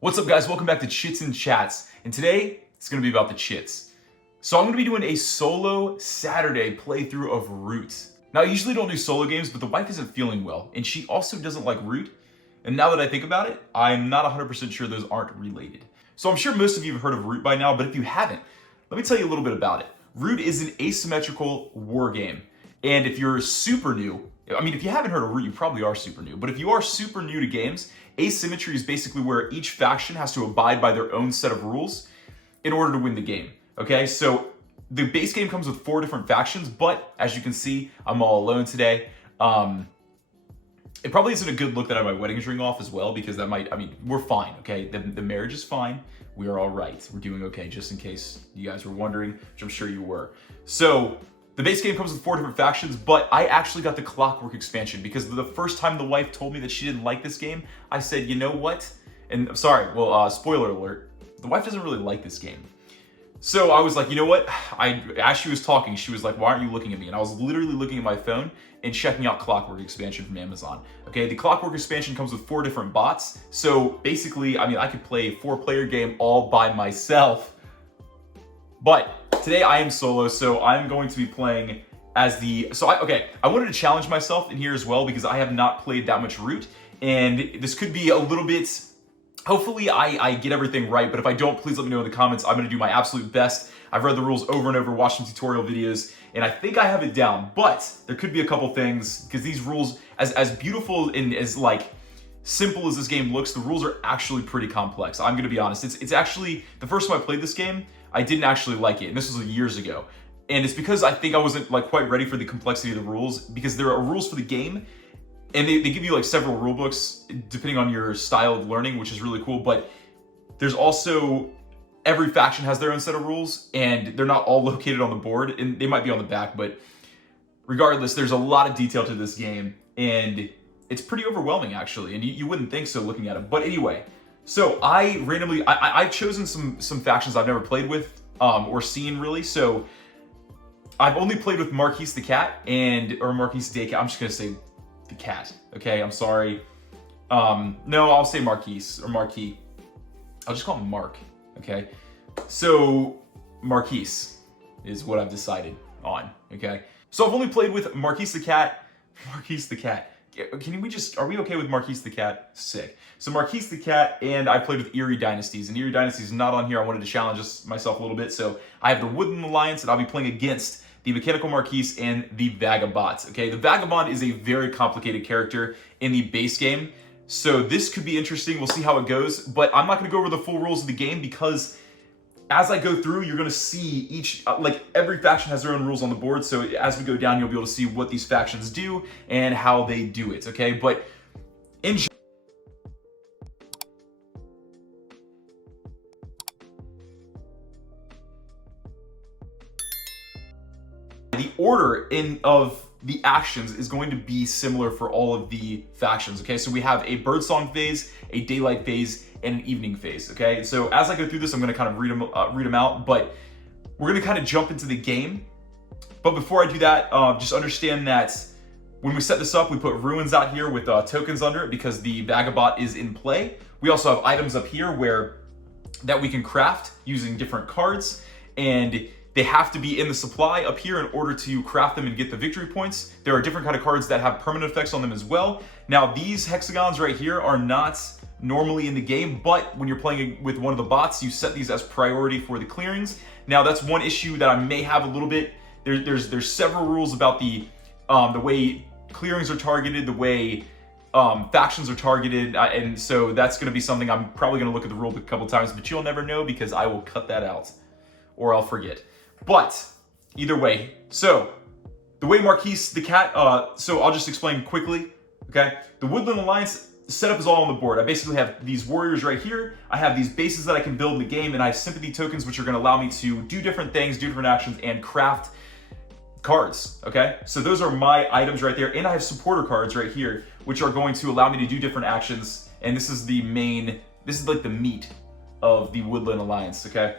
What's up, guys? Welcome back to Chits and Chats, and today it's going to be about the chits. So I'm going to be doing a solo Saturday playthrough of Root. Now, I usually don't do solo games, but the wife isn't feeling well, and she also doesn't like Root, and now that I think about it, I'm not 100% sure those aren't related. So I'm sure most of you have heard of Root by now, but if you haven't, let me tell you a little bit about it. Root is an asymmetrical war game, and if you're super new, if you haven't heard of Root, you probably are super new, but if you are super new to games, asymmetry is basically where each faction has to abide by their own set of rules in order to win the game, okay? So the base game comes with 4 different factions, but as you can see, I'm all alone today. It probably isn't a good look that I have my wedding ring off as well, because that might, we're fine, okay? The marriage is fine. We are all right. We're doing okay, just in case you guys were wondering, which I'm sure you were. So the base game comes with 4 different factions, but I actually got the Clockwork expansion because the first time the wife told me that she didn't like this game, I said, you know what? And I'm sorry, spoiler alert, the wife doesn't really like this game. So I was like, you know what? As she was talking, she was like, why aren't you looking at me? And I was literally looking at my phone and checking out Clockwork expansion from Amazon. Okay, the Clockwork expansion comes with 4 different bots. So basically, I could play a 4-player game all by myself. But today I am solo, so I'm going to be playing as the... I wanted to challenge myself in here as well because I have not played that much Root, and this could be a little bit... Hopefully I get everything right, but if I don't, please let me know in the comments. I'm going to do my absolute best. I've read the rules over and over, watched some tutorial videos, and I think I have it down, but there could be a couple things, because these rules, as beautiful and as simple as this game looks, the rules are actually pretty complex. I'm going to be honest. It's actually, the first time I played this game, I didn't actually like it, and this was years ago. And it's because I think I wasn't quite ready for the complexity of the rules, because there are rules for the game, and they give you several rule books depending on your style of learning, which is really cool, but there's also, every faction has their own set of rules, and they're not all located on the board, and they might be on the back, but regardless, there's a lot of detail to this game, and it's pretty overwhelming actually, and you wouldn't think so looking at it. But anyway, so I've chosen some factions I've never played with or seen really. So I've only played with Marquis the cat or Marquis the cat. I'm just gonna say the cat. Okay, I'm sorry. No, I'll say Marquis or Marquis. I'll just call him Mark. Okay, so Marquis is what I've decided on. Okay, so I've only played with Marquis the cat. Marquis the cat. Are we okay with Marquis the cat? Sick. So Marquis the cat, and I played with Eerie Dynasties, and Eerie Dynasties is not on here. I wanted to challenge myself a little bit, so I have the Woodland Alliance, and I'll be playing against the Mechanical Marquis and the Vagabot. Okay, the Vagabond is a very complicated character in the base game, so this could be interesting. We'll see how it goes, but I'm not going to go over the full rules of the game because as I go through, you're going to see every faction has their own rules on the board, so as we go down, you'll be able to see what these factions do and how they do it, okay? But in the order of the actions is going to be similar for all of the factions, okay? So we have a birdsong phase, a daylight phase, and an evening phase, okay? So as I go through this, I'm gonna kind of read them out, but we're gonna kind of jump into the game. But before I do that, just understand that when we set this up, we put ruins out here with tokens under it because the Vagabot is in play. We also have items up here that we can craft using different cards, and they have to be in the supply up here in order to craft them and get the victory points. There are different kind of cards that have permanent effects on them as well. Now, these hexagons right here are not normally in the game, but when you're playing with one of the bots, you set these as priority for the clearings. Now, that's one issue that I may have a little bit. There's several rules about the way clearings are targeted, the way factions are targeted, and so that's going to be something I'm probably going to look at the rule book a couple times, but you'll never know because I will cut that out or I'll forget. But either way, so the way Marquis the cat, so I'll just explain quickly, okay? The Woodland Alliance setup is all on the board. I basically have these warriors right here. I have these bases that I can build in the game, and I have sympathy tokens, which are going to allow me to do different things, do different actions, and craft cards, okay? So those are my items right there, and I have supporter cards right here, which are going to allow me to do different actions, and this is the meat of the Woodland Alliance, okay?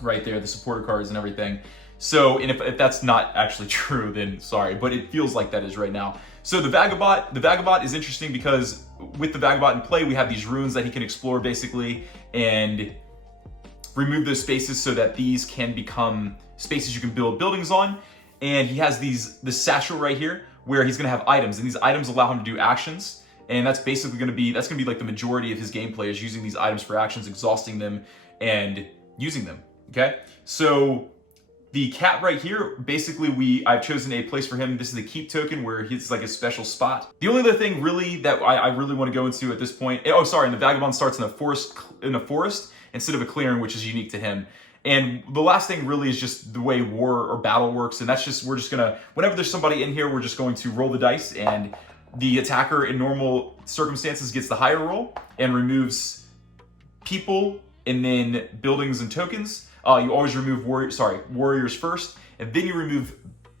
Right there, the supporter cards and everything. So, and if that's not actually true, then sorry, but it feels like that is right now. So the Vagabot is interesting because with the Vagabot in play, we have these runes that he can explore basically and remove those spaces so that these can become spaces you can build buildings on. And he has this satchel right here where he's gonna have items, and these items allow him to do actions. And that's basically gonna be like the majority of his gameplay, is using these items for actions, exhausting them, and using them, okay? So the cat right here, basically I've chosen a place for him. This is the keep token where he's like a special spot. The only other thing really that I really want to go into at this point, and the Vagabond starts in a forest instead of a clearing, which is unique to him. And the last thing really is just the way war or battle works, and that's just, we're just gonna, whenever there's somebody in here, we're just going to roll the dice, and the attacker in normal circumstances gets the higher roll and removes people and then buildings and tokens. You always remove warriors first, and then you remove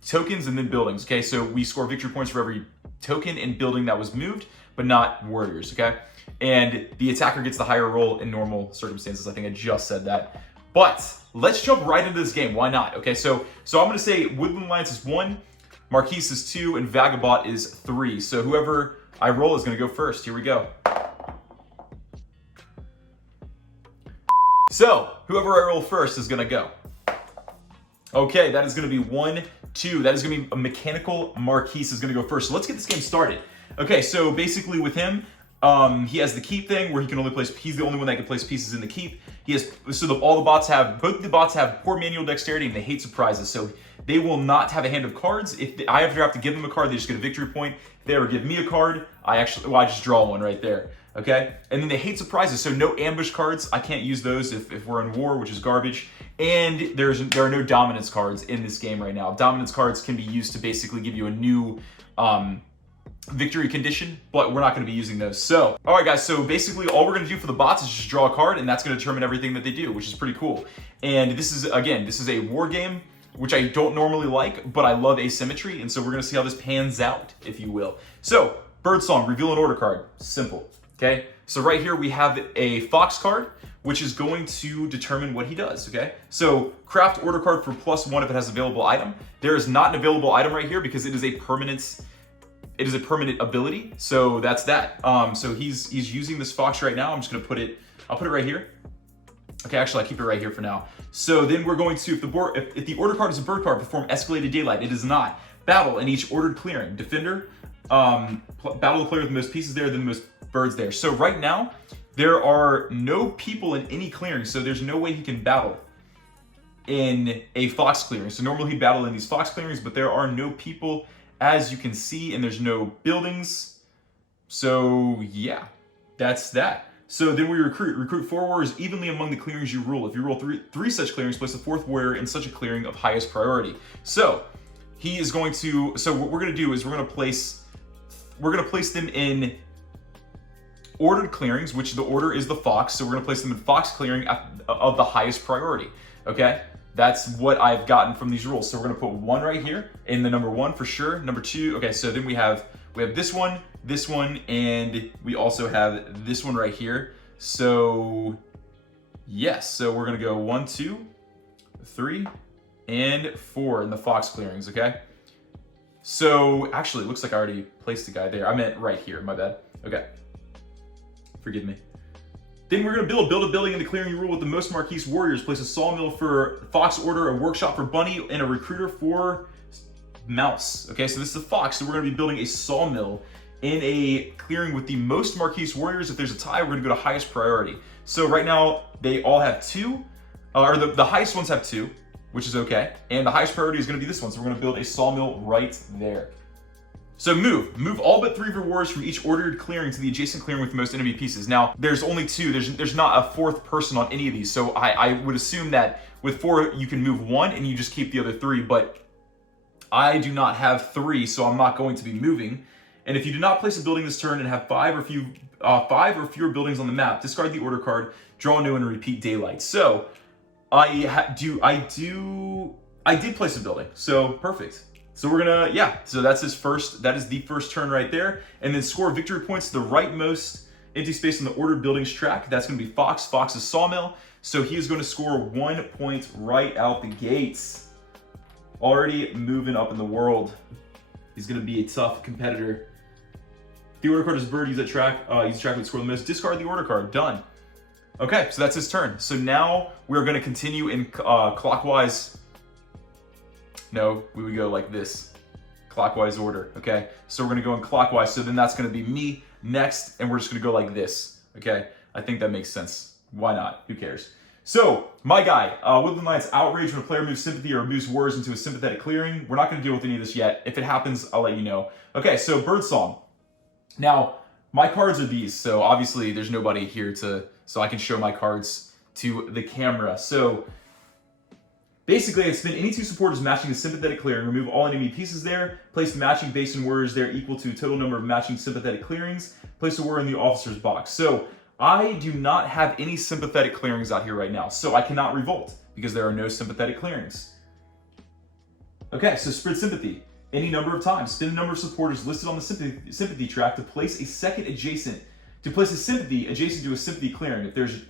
tokens and then buildings, okay? So we score victory points for every token and building that was moved, but not warriors, okay? And the attacker gets the higher roll in normal circumstances. I think I just said that. But let's jump right into this game. Why not? Okay, so I'm gonna say Woodland Alliance is 1, Marquis is 2, and Vagabot is 3. So whoever I roll is gonna go first. Here we go. So, whoever I roll first is gonna go. Okay, that is gonna be 1, 2. That is gonna be a mechanical Marquis is gonna go first. So let's get this game started. Okay, so basically with him, he has the keep thing where he can only place, he's the only one that can place pieces in the keep. He has, both the bots have poor manual dexterity and they hate surprises. So they will not have a hand of cards. If I ever have to give them a card, they just get a victory point. If they ever give me a card, I just draw one right there. Okay, and then they hate surprises, so no ambush cards. I can't use those if we're in war, which is garbage. And there are no dominance cards in this game right now. Dominance cards can be used to basically give you a new victory condition, but we're not going to be using those. So, all right, guys. So basically, all we're going to do for the bots is just draw a card, and that's going to determine everything that they do, which is pretty cool. And this is a war game, which I don't normally like, but I love asymmetry, and so we're going to see how this pans out, if you will. So, Birdsong, reveal an order card. Simple. Okay, so right here we have a fox card, which is going to determine what he does, okay? So craft order card for +1 if it has available item. There is not an available item right here because it is a permanent ability, so that's that. So he's using this fox right now. I'm just gonna I'll put it right here. Okay, actually I keep it right here for now. So then we're going to, if the order card is a bird card, perform escalated daylight. It is not. Battle in each ordered clearing. Defender, battle the player with the most pieces there, then the most birds there. So right now, there are no people in any clearing, so there's no way he can battle in a fox clearing. So normally he'd battle in these fox clearings, but there are no people, as you can see, and there's no buildings. So yeah, that's that. So then we recruit 4 warriors evenly among the clearings you rule. If you roll three such clearings, place the 4th warrior in such a clearing of highest priority. So he is going to, so what we're gonna do is we're gonna place them in ordered clearings, which the order is the fox, so we're gonna place them in fox clearing of the highest priority, okay? That's what I've gotten from these rules. So we're gonna put 1 right here, in the number 1 for sure. Number 2, okay, so then we have this one, and we also have this one right here. So yes, so we're gonna go 1, 2, 3, and 4 in the fox clearings, okay? So actually, it looks like I already placed the guy there. I meant right here, my bad. Okay. Forgive me. Then we're gonna build a building in the clearing you rule with the most Marquis warriors. Place a sawmill for fox order, a workshop for bunny, and a recruiter for mouse. Okay, so this is a fox, so we're gonna be building a sawmill in a clearing with the most Marquis warriors. If there's a tie, we're gonna go to highest priority. So right now, they all have 2, or the highest ones have 2, which is okay. And the highest priority is gonna be this one, so we're gonna build a sawmill right there. So move all but 3 of your warriors from each ordered clearing to the adjacent clearing with the most enemy pieces. Now, there's only 2. There's not a 4th person on any of these. So I would assume that with 4, you can move 1 and you just keep the other 3. But I do not have 3, so I'm not going to be moving. And if you do not place a building this turn and have 5 or fewer buildings on the map, discard the order card, draw a new one, and repeat daylight. So I did place a building. So perfect. So we're gonna, so that is the first turn right there. And then score victory points to the rightmost empty space on the ordered buildings track. That's gonna be Fox. Fox is sawmill. So he is gonna score 1 point right out the gates. Already moving up in the world. He's gonna be a tough competitor. the order card is bird, use the track with score the most, discard the order card, done. Okay, so that's his turn. So now we're gonna continue in clockwise. No, we would go like this, clockwise order, okay? So we're gonna go in clockwise, so then that's gonna be me next, and we're just gonna go like this, okay? I think that makes sense. Why not? Who cares? So, my guy, Woodland Alliance outrage when a player moves sympathy or moves words into a sympathetic clearing. We're not gonna deal with any of this yet. If it happens, I'll let you know. Okay, so Birdsong. Now, my cards are these, so obviously there's nobody here so I can show my cards to the camera. So, basically, I spin any two supporters matching the sympathetic clearing, remove all enemy pieces there, place matching base and words there equal to total number of matching sympathetic clearings, place a word in the officer's box. So, I do not have any sympathetic clearings out here right now, so I cannot revolt because there are no sympathetic clearings. Okay, so spread sympathy any number of times. Spin the number of supporters listed on the sympathy track to place a sympathy adjacent to a sympathy clearing. If there's,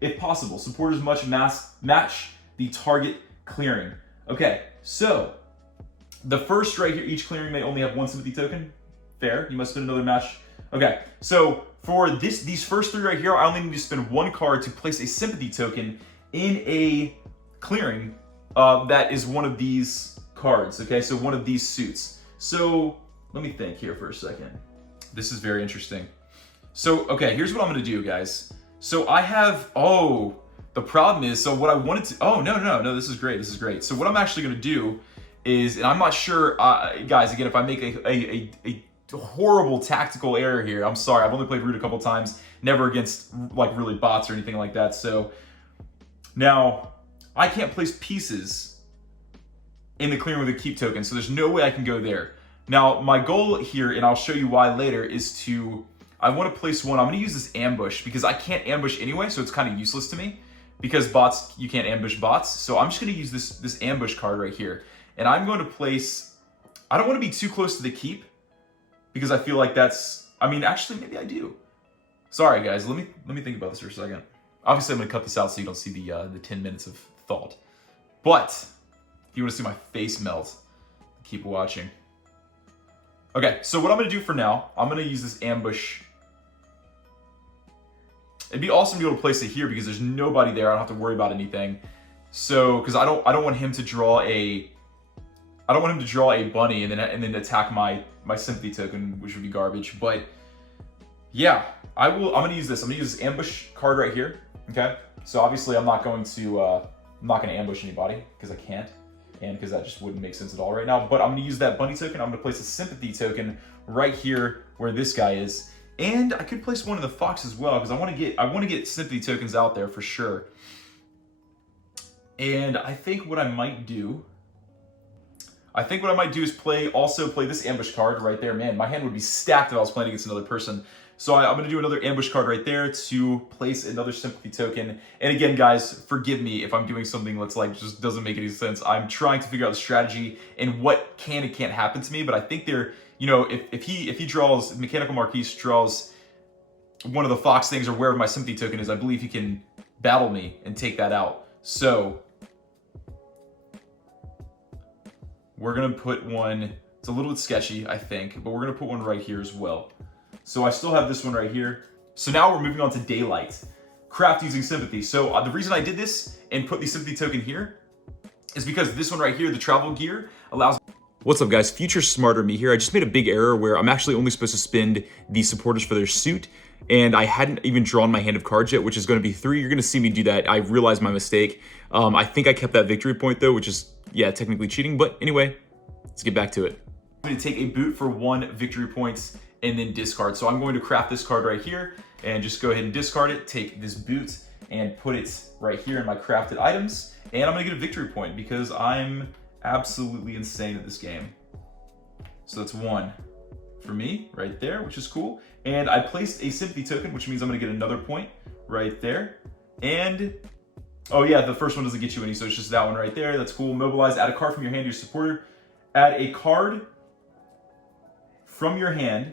if possible, supporters must match the target clearing. Okay, so the first right here, each clearing may only have one sympathy token. Fair. You must spin another match. Okay, so for these first three right here, I only need to spend one card to place a sympathy token in a clearing that is one of these cards, okay? So one of these suits. So let me think here for a second. This is very interesting. So, okay, here's what I'm gonna do, guys. So I have, the problem is, so what I wanted to, no, this is great. So what I'm actually gonna do is, and I'm not sure, guys, again, if I make a horrible tactical error here, I'm sorry. I've only played Root a couple times, never against like really bots or anything like that. So now I can't place pieces in the clearing with a keep token, so there's no way I can go there. Now my goal here, and I'll show you why later, is I want to place one. I'm going to use this ambush because I can't ambush anyway, so it's kind of useless to me because bots, you can't ambush bots. So I'm just going to use this ambush card right here, and I'm going to place. I don't want to be too close to the keep, because I feel like actually, maybe I do. Sorry, guys. Let me think about this for a second. Obviously, I'm going to cut this out so you don't see the 10 minutes of thought. But if you want to see my face melt, keep watching. Okay, so what I'm going to do for now, I'm going to use this ambush. It'd be awesome to be able to place it here because there's nobody there. I don't have to worry about anything. So, because I don't want him to draw a bunny and then attack my sympathy token, which would be garbage. But yeah, I'm gonna use this. I'm gonna use this ambush card right here. Okay, so obviously I'm not gonna ambush anybody because I can't, and because that just wouldn't make sense at all right now. But I'm gonna use that bunny token. I'm gonna place a sympathy token right here where this guy is, and I could place one of the fox as well because I want to get sympathy tokens out there for sure. And I think what I might do is also play this ambush card right there. Man, my hand would be stacked if I was playing against another person. So I'm going to do another ambush card right there to place another sympathy token. And again, guys, forgive me if I'm doing something that's like just doesn't make any sense. I'm trying to figure out the strategy and what can and can't happen to me. But I think if Mechanical Marquis draws one of the fox things or wherever my sympathy token is, I believe he can battle me and take that out. So we're going to put one, it's a little bit sketchy, I think, but we're going to put one right here as well. So I still have this one right here. So now we're moving on to Daylight. Craft using Sympathy. So the reason I did this and put the Sympathy token here is because this one right here, the travel gear, allows... What's up, guys? Future Smarter Me here. I just made a big error where I'm actually only supposed to spend the supporters for their suit, and I hadn't even drawn my hand of cards yet, which is going to be 3. You're going to see me do that. I realized my mistake. I think I kept that victory point, though, which is, yeah, technically cheating. But anyway, let's get back to it. I'm going to take a boot for 1 victory point and then discard. So I'm going to craft this card right here and just go ahead and discard it, take this boot and put it right here in my crafted items. And I'm going to get a victory point because I'm absolutely insane at this game. So that's 1 for me right there, which is cool. And I placed a sympathy token, which means I'm going to get another point right there. And oh yeah, the first one doesn't get you any, so it's just that one right there. That's cool. Mobilize, add a card from your hand to your supporter. Add a card from your hand.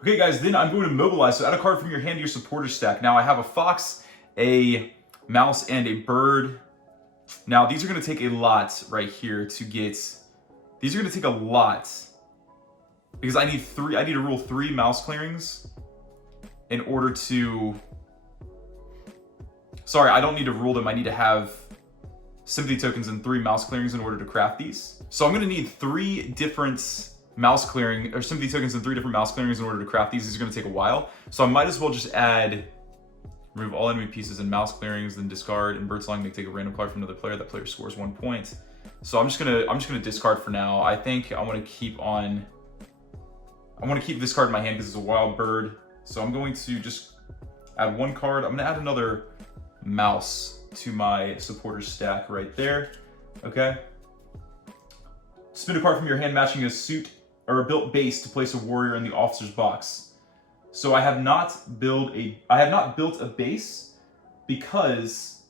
Okay, guys, then I'm going to mobilize. So add a card from your hand to your supporter stack. Now I have a fox, a mouse, and a bird. Now these are going to take a lot right here to get. These are going to take a lot because I need to rule 3 mouse clearings in order to, sorry, I don't need to rule them. I need to have sympathy tokens and 3 mouse clearings in order to craft these. So I'm gonna need 3 different mouse clearing, or sympathy tokens and 3 different mouse clearings in order to craft these. These are gonna take a while. So I might as well just remove all enemy pieces and mouse clearings, then discard, and bird song may take a random card from another player. That player scores 1 point. So I'm just gonna discard for now. I think I wanna keep this card in my hand because it's a wild bird. So I'm going to just add 1 card. I'm gonna add another mouse to my supporter stack right there. Okay. Spin a card from your hand matching a suit or a built base to place a warrior in the officer's box. So I have not built a base because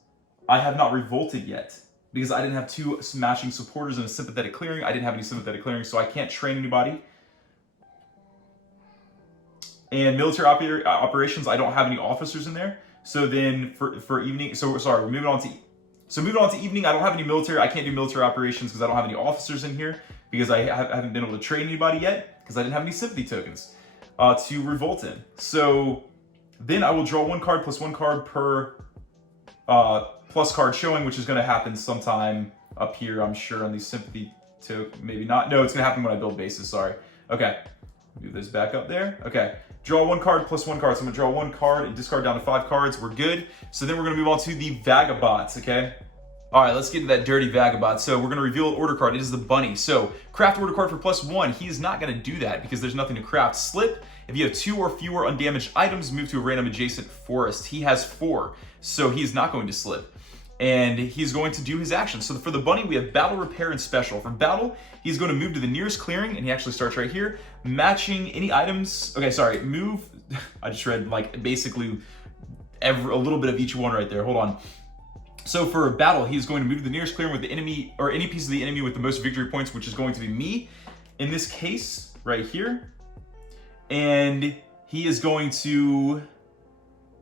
I have not revolted yet. Because I didn't have 2 matching supporters and a sympathetic clearing. I didn't have any sympathetic clearing, so I can't train anybody. And military operations, I don't have any officers in there. So then for evening, sorry, we're moving on to evening. I don't have any military. I can't do military operations because I don't have any officers in here because I haven't been able to train anybody yet because I didn't have any sympathy tokens to revolt in. So then I will draw 1 card plus 1 card per plus card showing, which is going to happen sometime up here, I'm sure, on these sympathy tokens. Maybe not. No, it's going to happen when I build bases. Sorry. Okay. Move this back up there. Okay. Draw 1 card plus 1 card. So I'm gonna draw 1 card and discard down to 5 cards. We're good. So then we're gonna move on to the Vagabot, okay? All right, let's get into that dirty Vagabot. So we're gonna reveal an order card. It is the bunny. So craft order card for +1. He is not gonna do that because there's nothing to craft. Slip. If you have 2 or fewer undamaged items, move to a random adjacent forest. He has 4, so he's not going to slip. And he's going to do his action. So for the bunny, we have battle, repair, and special. For battle, he's going to move to the nearest clearing, and he actually starts right here, matching any items. Okay, sorry, move. I just read like basically a little bit of each one right there. Hold on. So for battle, he's going to move to the nearest clearing with the enemy, or any piece of the enemy with the most victory points, which is going to be me, in this case, right here. And he is going to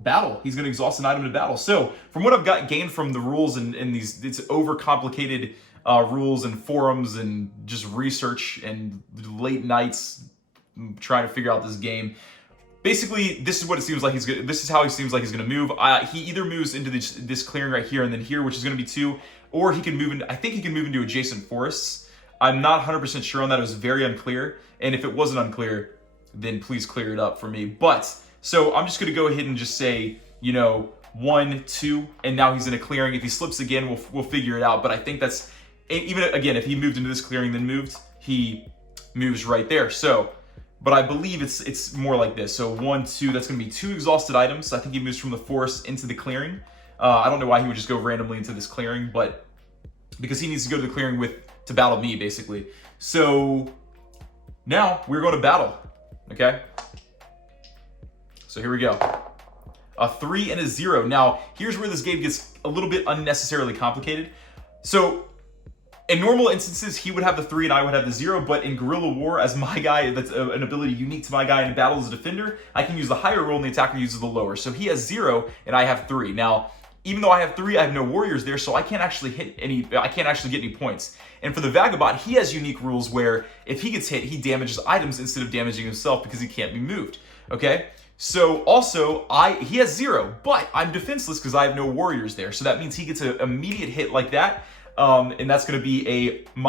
battle. He's going to exhaust an item to battle. So from what I've gained from the rules and these, it's overcomplicated rules and forums and just research and late nights trying to figure out this game. Basically, this is what it seems like this is how he seems like he's going to move. He either moves into this clearing right here and then here, which is going to be 2, or he can move into, I think he can move into adjacent forests. I'm not 100% sure on that. It was very unclear. And if it wasn't unclear, then please clear it up for me. But so I'm just going to go ahead and just say, 1, 2, and now he's in a clearing. If he slips again, we'll figure it out. But I think that's, even again, if he moved into this clearing then moved, he moves right there. So, but I believe it's more like this. So 1, 2, that's going to be 2 exhausted items. I think he moves from the forest into the clearing. I don't know why he would just go randomly into this clearing, but because he needs to go to the clearing to battle me, basically. So now we're going to battle. Okay. So here we go. A 3 and a 0. Now, here's where this game gets a little bit unnecessarily complicated. So, in normal instances, he would have the 3 and I would have the 0, but in Guerrilla War, as my guy, that's an ability unique to my guy in battle as a defender, I can use the higher roll and the attacker uses the lower. So he has 0 and I have 3. Now, even though I have 3, I have no warriors there, so I can't actually get any points. And for the Vagabot, he has unique rules where if he gets hit, he damages items instead of damaging himself because he can't be moved. Okay? So also, he has 0, but I'm defenseless because I have no warriors there. So that means he gets an immediate hit like that, and that's going to be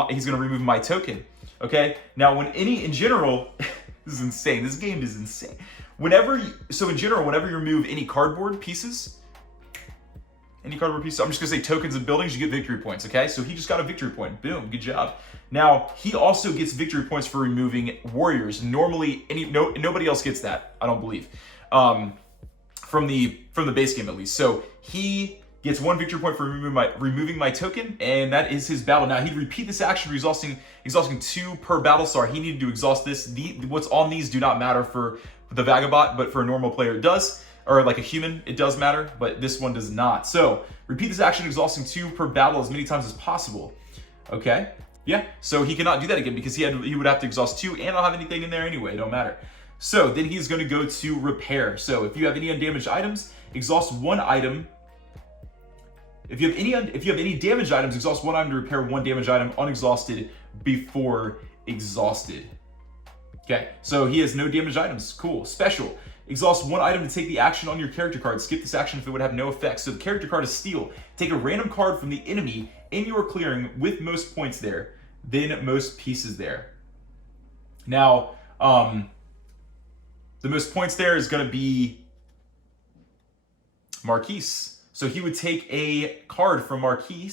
he's going to remove my token. Okay? Now, in general, this is insane. This game is insane. In general, whenever you remove any cardboard pieces, I'm just going to say tokens and buildings, you get victory points, okay? So he just got a victory point. Boom, good job. Now, he also gets victory points for removing warriors. Normally, nobody else gets that, I don't believe, from the base game at least. So he gets 1 victory point for removing my token, and that is his battle. Now, he'd repeat this action, exhausting 2 per battle. Sorry, he needed to exhaust this. What's on these do not matter for the Vagabot, but for a normal player it does. Or like a human, it does matter, but this one does not. So, repeat this action, exhausting 2 per battle as many times as possible. Okay? Yeah, so he cannot do that again because he would have to exhaust 2, and I don't have anything in there anyway, it don't matter. So, then he's going to go to repair. So, if you have any undamaged items, exhaust 1 item. If you have any damaged items, exhaust 1 item to repair 1 damaged item unexhausted before exhausted. Okay, so he has no damaged items. Cool. Special. Exhaust one item to take the action on your character card. Skip this action if it would have no effect. So the character card is steal. Take a random card from the enemy in your clearing with most points there, then most pieces there. Now, the most points there is going to be Marquis. So he would take a card from Marquis,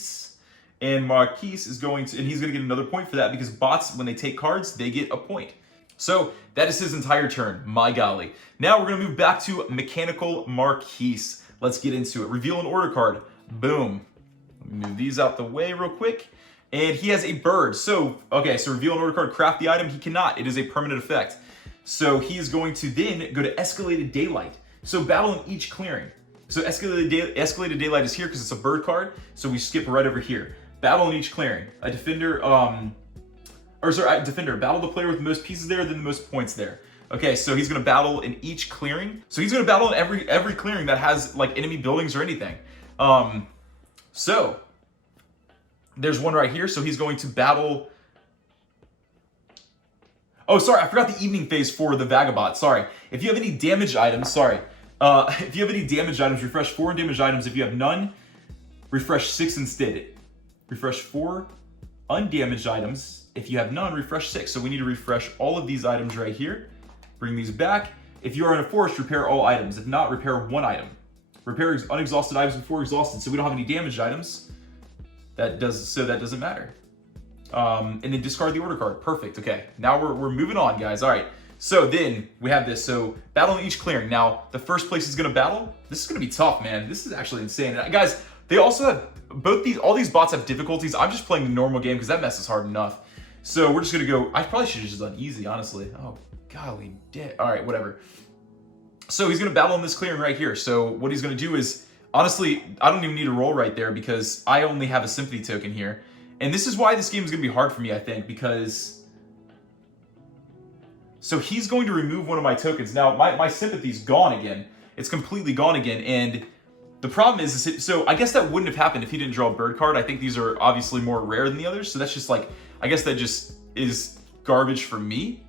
and Marquis is going to, and he's going to get another point for that because bots, when they take cards, they get a point. So that is his entire turn. My golly. Now we're going to move back to Mechanical Marquis. Let's get into it. Reveal an order card. Boom. Let me move these out the way real quick. And he has a bird. So, okay, so reveal an order card, craft the item. He cannot. It is a permanent effect. So he is going to then go to Escalated Daylight. So battle in each clearing. So Escalated Daylight is here because it's a bird card. So we skip right over here. Battle in each clearing. A defender, defender. Battle the player with the most pieces there, then the most points there. Okay, so he's going to battle in each clearing. So he's going to battle in every clearing that has like enemy buildings or anything. So there's one right here. So he's going to battle. Oh, sorry, I forgot the evening phase for the Vagabot. Sorry. If you have any damaged items, sorry. If you have any damaged items, refresh 4 damaged items. If you have none, refresh 6 instead. Refresh 4 undamaged items. If you have none, refresh 6. So we need to refresh all of these items right here. Bring these back. If you are in a forest, repair all items. If not, repair 1 item. Repair unexhausted items before exhausted. So we don't have any damaged items. That doesn't matter. And then discard the order card. Perfect. Okay. Now we're moving on, guys. All right. So then we have this. So battle in each clearing. Now the first place is going to battle. This is going to be tough, man. This is actually insane. And guys, they also have all these bots have difficulties. I'm just playing the normal game because that mess is hard enough. So we're just going to go. I probably should have just done easy, honestly. Oh, golly, dead. All right, whatever. So he's going to battle in this clearing right here. So what he's going to do is, honestly, I don't even need a roll right there because I only have a sympathy token here. And this is why this game is going to be hard for me, I think, because... So he's going to remove one of my tokens. Now, my sympathy's gone again. It's completely gone again. And the problem is so I guess that wouldn't have happened if he didn't draw a bird card. I think these are obviously more rare than the others. So that's just like, I guess that just is garbage for me.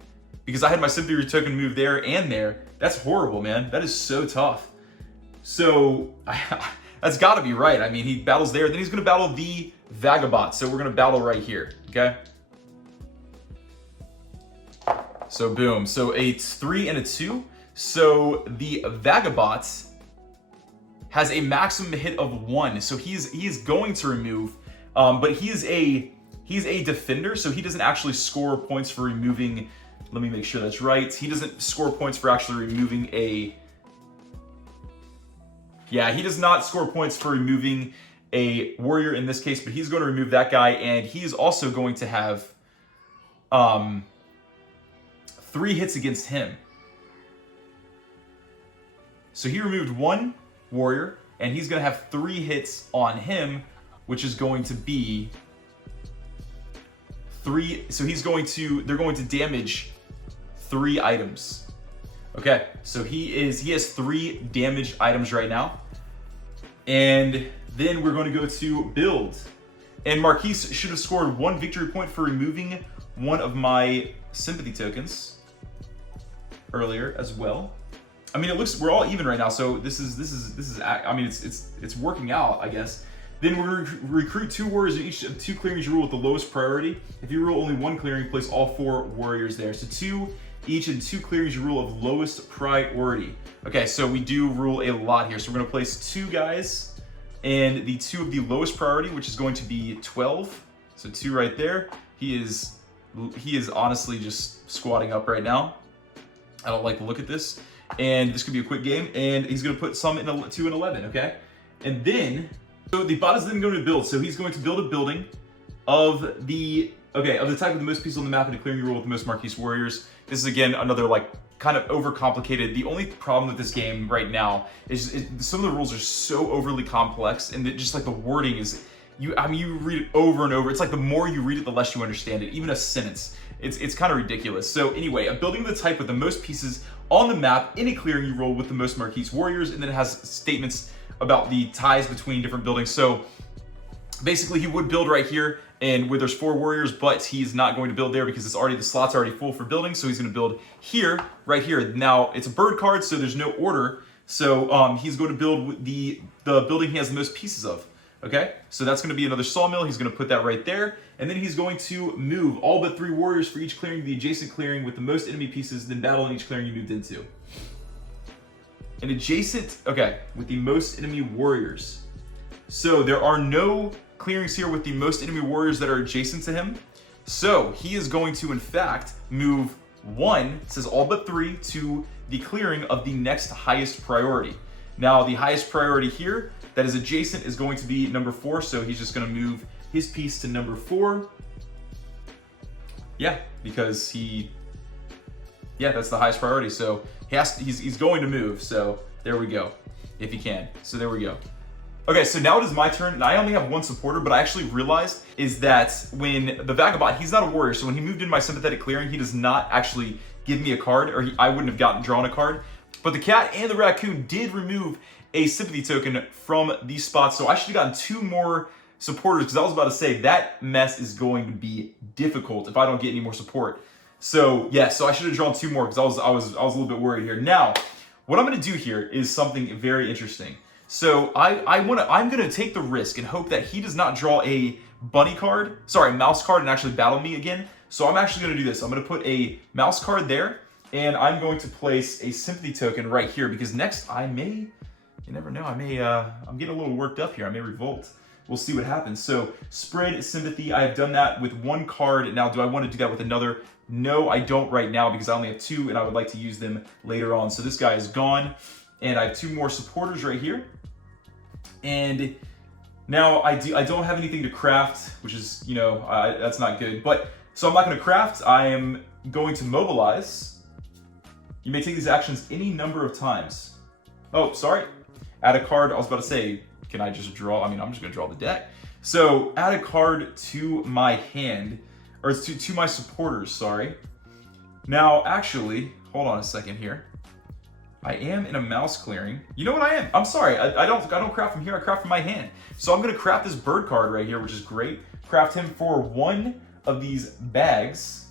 Because I had my sympathy token move there and there. That's horrible, man. That is so tough. So, that's got to be right. I mean, he battles there. Then he's going to battle the Vagabot. So we're going to battle right here, okay? So boom. So a 3 and a 2. So the Vagabot has a maximum hit of 1. So he is going to remove, but he's a defender. So he doesn't actually score points for removing. Let me make sure that's right. He doesn't score points for actually removing a. Yeah, he does not score points for removing a warrior in this case, but he's going to remove that guy, and he is also going to have 3 hits against him. So he removed 1 warrior, and he's going to have 3 hits on him, which is going to be 3. So they're going to damage 3 items. Okay, so he has 3 damaged items right now. And then we're going to go to build. And Marquis should have scored 1 victory point for removing one of my sympathy tokens earlier as well. I mean, it looks we're all even right now, so this is I mean, it's working out, I guess. Then we're going to recruit 2 warriors in each of 2 clearings you rule with the lowest priority. If you rule only 1 clearing, place all 4 warriors there. So 2 each in 2 clearings you rule of lowest priority. Okay, so we do rule a lot here. So we're going to place 2 guys and the 2 of the lowest priority, which is going to be 12. So 2 right there. He is honestly just squatting up right now. I don't like the look at this. And this could be a quick game. And he's going to put some in 2 and 11, okay? And then, so the bot is then going to build. So he's going to build a building of the type of the most pieces on the map in a clearing you rule with the most Marquis warriors. This is again another like kind of overcomplicated. The only problem with this game right now is some of the rules are so overly complex, and just like the wording is, you read it over and over. It's like the more you read it, the less you understand it. Even a sentence, it's kind of ridiculous. So anyway, a building of the type with the most pieces on the map in a clearing you roll with the most Marquis warriors, and then it has statements about the ties between different buildings. So basically, he would build right here and where there's 4 warriors, but he's not going to build there because the slot's already full for building, so he's going to build here, right here. Now, it's a bird card, so there's no order, so he's going to build the building he has the most pieces of, okay? So that's going to be another sawmill. He's going to put that right there, and then he's going to move all but 3 warriors for each clearing to the adjacent clearing with the most enemy pieces, then battle in each clearing you moved into. An adjacent, okay, with the most enemy warriors. So there are no clearings here with the most enemy warriors that are adjacent to him. So he is going to, in fact, move 1, it says all but 3, to the clearing of the next highest priority. Now, the highest priority here that is adjacent is going to be number 4, so he's just going to move his piece to number 4. Yeah, because that's the highest priority, so he's going to move, so there we go, if he can. So there we go. Okay, so now it is my turn, and I only have 1 supporter, but I actually realized is that when the Vagabot, he's not a warrior, so when he moved in my sympathetic clearing, he does not actually give me a card, or I wouldn't have drawn a card. But the cat and the raccoon did remove a sympathy token from these spots, so I should have gotten 2 more supporters, because I was about to say that mess is going to be difficult if I don't get any more support. So yeah, so I should have drawn 2 more because I was a little bit worried here. Now, what I'm going to do here is something very interesting. So I'm going to take the risk and hope that he does not draw a mouse card and actually battle me again. So I'm actually going to do this. I'm going to put a mouse card there, and I'm going to place a sympathy token right here, because next you never know, I'm getting a little worked up here. I may revolt. We'll see what happens. So spread sympathy. I have done that with 1 card. Now, do I want to do that with another? No, I don't right now, because I only have 2, and I would like to use them later on. So this guy is gone, and I have 2 more supporters right here. And now I don't have anything to craft, which is, that's not good. But so I'm not going to craft. I am going to mobilize. You may take these actions any number of times. Oh, sorry. Add a card. I was about to say, can I just draw? I mean, I'm just going to draw the deck. So add a card to my hand, or to my supporters, sorry. Now, actually, hold on a second here. I am in a mouse clearing. You know what I am? I'm sorry, I don't craft from here, I craft from my hand. So I'm gonna craft this bird card right here, which is great. Craft him for 1 of these bags,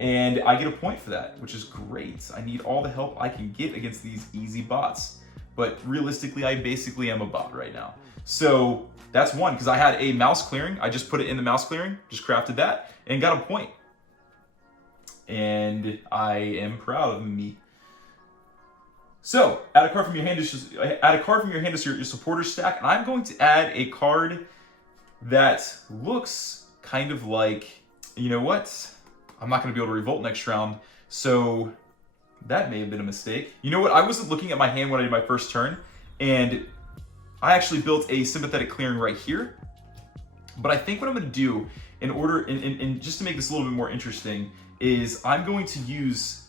and I get a point for that, which is great. I need all the help I can get against these easy bots. But realistically, I basically am a bot right now. So that's 1, because I had a mouse clearing. I just put it in the mouse clearing, just crafted that, and got a point. And I am proud of me. So, add a card from your hand to your supporter stack, and I'm going to add a card that looks kind of like, you know what? I'm not going to be able to revolt next round, so that may have been a mistake. You know what? I wasn't looking at my hand when I did my first turn, and I actually built a sympathetic clearing right here. But I think what I'm going to do in just to make this a little bit more interesting is I'm going to use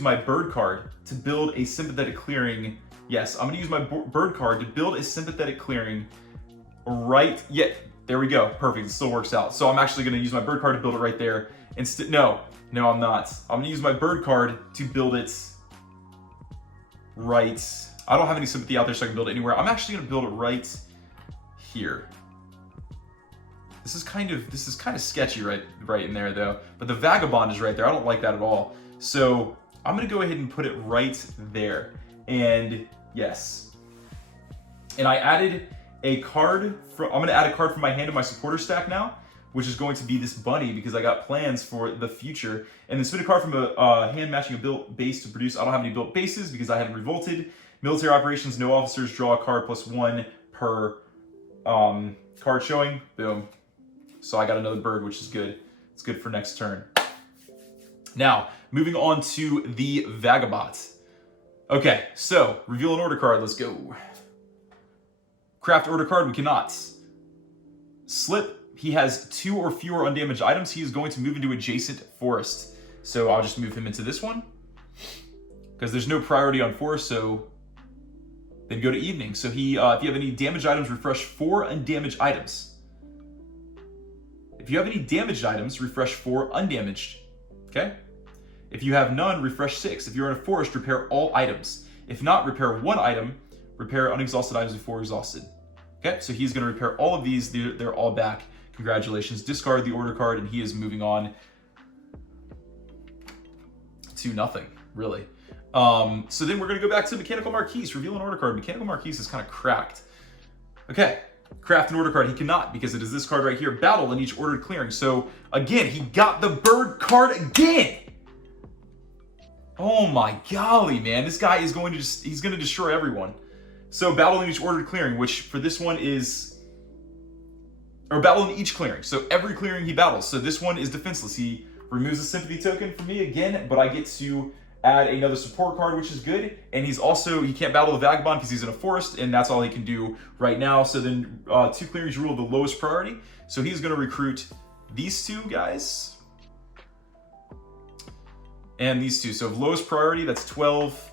my bird card to build a sympathetic clearing. Yes, I'm going to use my bird card to build a sympathetic clearing right. Yeah, there we go. Perfect. It still works out. So I'm actually going to use my bird card to build it right there. No, I'm not. I'm going to use my bird card to build it right. I don't have any sympathy out there, so I can build it anywhere. I'm actually going to build it right here. This is kind of sketchy right in there though. But the Vagabond is right there. I don't like that at all. So I'm gonna go ahead and put it right there. And yes. And I added a card I'm gonna add a card from my hand to my supporter stack now, which is going to be this bunny, because I got plans for the future. And then spin a card from a hand matching a built base to produce. I don't have any built bases because I haven't revolted. Military operations, no officers, draw a card +1 per card showing. Boom. So I got another bird, which is good. It's good for next turn. Now, moving on to the Vagabot. Okay, so reveal an order card. Let's go. Craft order card. We cannot. Slip. He has 2 or fewer undamaged items. He is going to move into adjacent forest. So I'll just move him into this one, because there's no priority on forest. So then go to evening. So if you have any damaged items, refresh 4 undamaged items. If you have any damaged items, refresh 4 undamaged. Okay? If you have none, refresh 6. If you're in a forest, repair all items. If not, repair 1 item. Repair unexhausted items before exhausted. Okay? So he's going to repair all of these. They're all back. Congratulations. Discard the order card, and he is moving on to nothing, really. So then we're going to go back to Mechanical Marquis. Reveal an order card. Mechanical Marquis is kind of cracked. Okay. Craft an order card. He cannot, because it is this card right here. Battle in each ordered clearing. So, again, he got the bird card again. Oh my golly, man. This guy is going to just, he's going to destroy everyone. So, battle in each ordered clearing, which for this one is, or battle in each clearing. So, every clearing he battles. So, this one is defenseless. He removes a sympathy token for me again, but I get to add another support card, which is good. And he's also, he can't battle the Vagabond because he's in a forest, and that's all he can do right now. So then 2 clearings rule the lowest priority. So he's going to recruit these 2 guys. And these 2. So lowest priority, that's 12.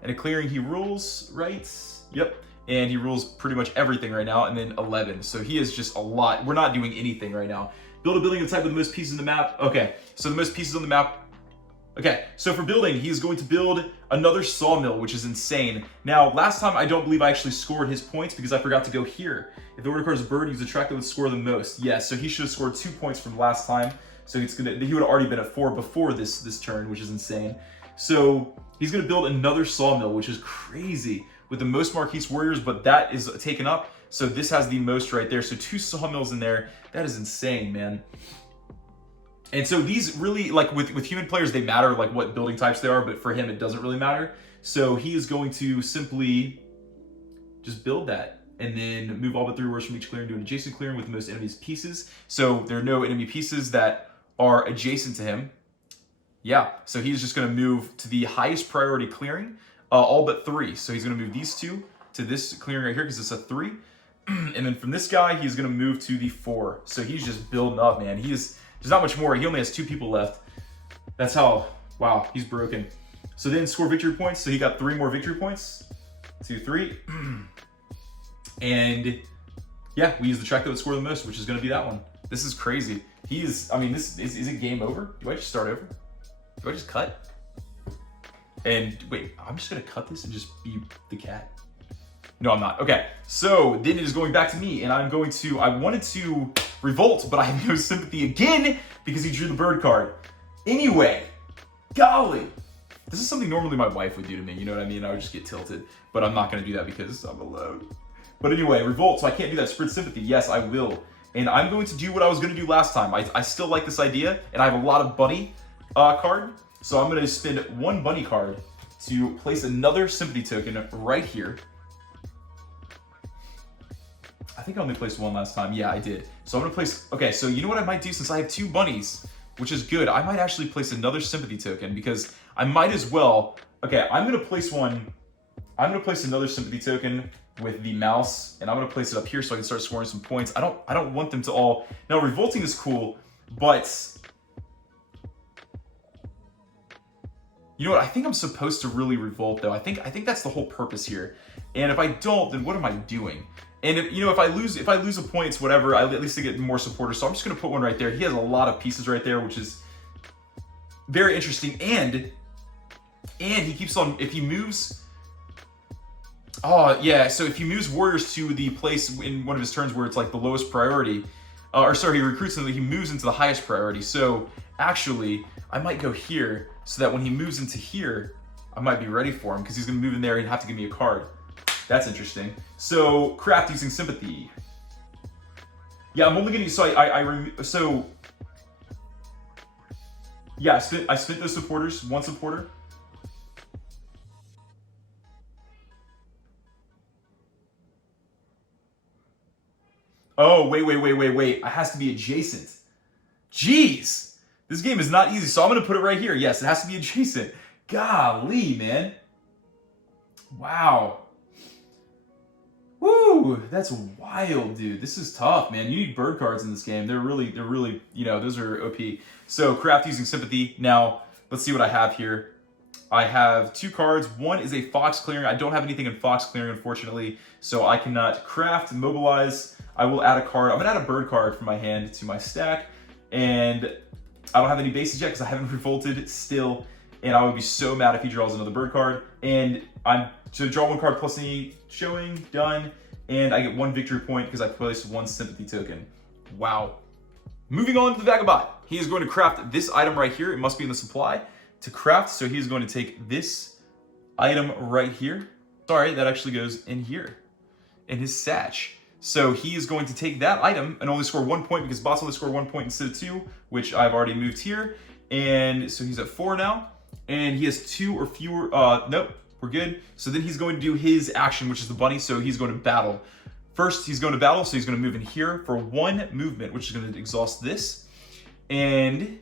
And a clearing he rules, right? Yep. And he rules pretty much everything right now. And then 11. So he is just a lot. We're not doing anything right now. Build a building of the type with the most pieces on the map. Okay. So the most pieces on the map. Okay, so for building, he's going to build another sawmill, which is insane. Now, last time, I don't believe I actually scored his points because I forgot to go here. If the order card is a bird, use the track that would score the most. Yes, so he should have scored 2 points from last time. So he would have already been at 4 before this turn, which is insane. So he's going to build another sawmill, which is crazy, with the most Marquis warriors, but that is taken up. So this has the most right there. So 2 sawmills in there. That is insane, man. And so these really, like with human players, they matter, like what building types they are, but for him, it doesn't really matter. So he is going to simply just build that and then move all but 3 words from each clearing to an adjacent clearing with the most enemies pieces. So there are no enemy pieces that are adjacent to him. Yeah, so he's just going to move to the highest priority clearing, all but 3. So he's going to move these 2 to this clearing right here because it's a 3. And then from this guy, he's going to move to the 4. So he's just building up, man. There's not much more. He only has 2 people left. That's how, wow, he's broken. So then score victory points. So he got 3 more victory points. 2, 3. And yeah, we use the track that would score the most, which is going to be that one. This is crazy. He is, I mean, is it game over? Do I just start over? Do I just cut? And wait, I'm just going to cut this and just be the cat. No, I'm not. Okay, so then it is going back to me, and I wanted to revolt, but I have no sympathy again because he drew the bird card. Anyway, golly. This is something normally my wife would do to me, you know what I mean? I would just get tilted, but I'm not going to do that because I'm alone. But anyway, revolt, so I can't do that. Spread sympathy, yes, I will. And I'm going to do what I was going to do last time. I still like this idea, and I have a lot of bunny card, so I'm going to spend 1 bunny card to place another sympathy token right here. I think I only placed 1 last time. Yeah, I did. So I'm going to place... Okay, so you know what I might do since I have 2 bunnies, which is good. I might actually place another sympathy token because I might as well... Okay, I'm going to place one... I'm going to place another sympathy token with the mouse, and I'm going to place it up here so I can start scoring some points. I don't want them to all... Now, revolting is cool, but... You know what? I think I'm supposed to really revolt, though. I think that's the whole purpose here. And if I don't, then what am I doing? And if I lose a point, it's whatever. At least I get more supporters. So I'm just gonna put 1 right there. He has a lot of pieces right there, which is very interesting. And he keeps on, if he moves. Oh yeah. So if he moves warriors to the place in one of his turns where it's like the lowest priority, he recruits them. He moves into the highest priority. So actually, I might go here so that when he moves into here, I might be ready for him because he's gonna move in there and have to give me a card. That's interesting. So, craft using sympathy. Yeah, I'm only gonna, yeah, I spent those supporters, 1 supporter. Oh, wait. It has to be adjacent. Jeez, this game is not easy. So I'm gonna put it right here. Yes, it has to be adjacent. Golly, man. Wow. Woo, that's wild, dude. This is tough, man. You need bird cards in this game. They're really, those are OP. So craft using sympathy. Now, let's see what I have here. I have 2 cards. 1 is a fox clearing. I don't have anything in fox clearing, unfortunately, so I cannot craft, mobilize. I will add a card. I'm gonna add a bird card from my hand to my stack, and I don't have any bases yet because I haven't revolted still, and I would be so mad if he draws another bird card. And I'm to draw 1 card plus any showing, done, and I get 1 victory point because I placed 1 sympathy token. Wow. Moving on to the Vagabot. He is going to craft this item right here. It must be in the supply to craft. So he's going to take this item right here. Sorry, that actually goes in here, in his satch. So he is going to take that item and only score 1 point because bots only score 1 point instead of 2, which I've already moved here. And so he's at 4 now. And he has 2 or fewer, nope, we're good. So then he's going to do his action, which is the bunny. So he's going to battle. First, he's going to battle, so he's going to move in here for 1 movement, which is going to exhaust this. And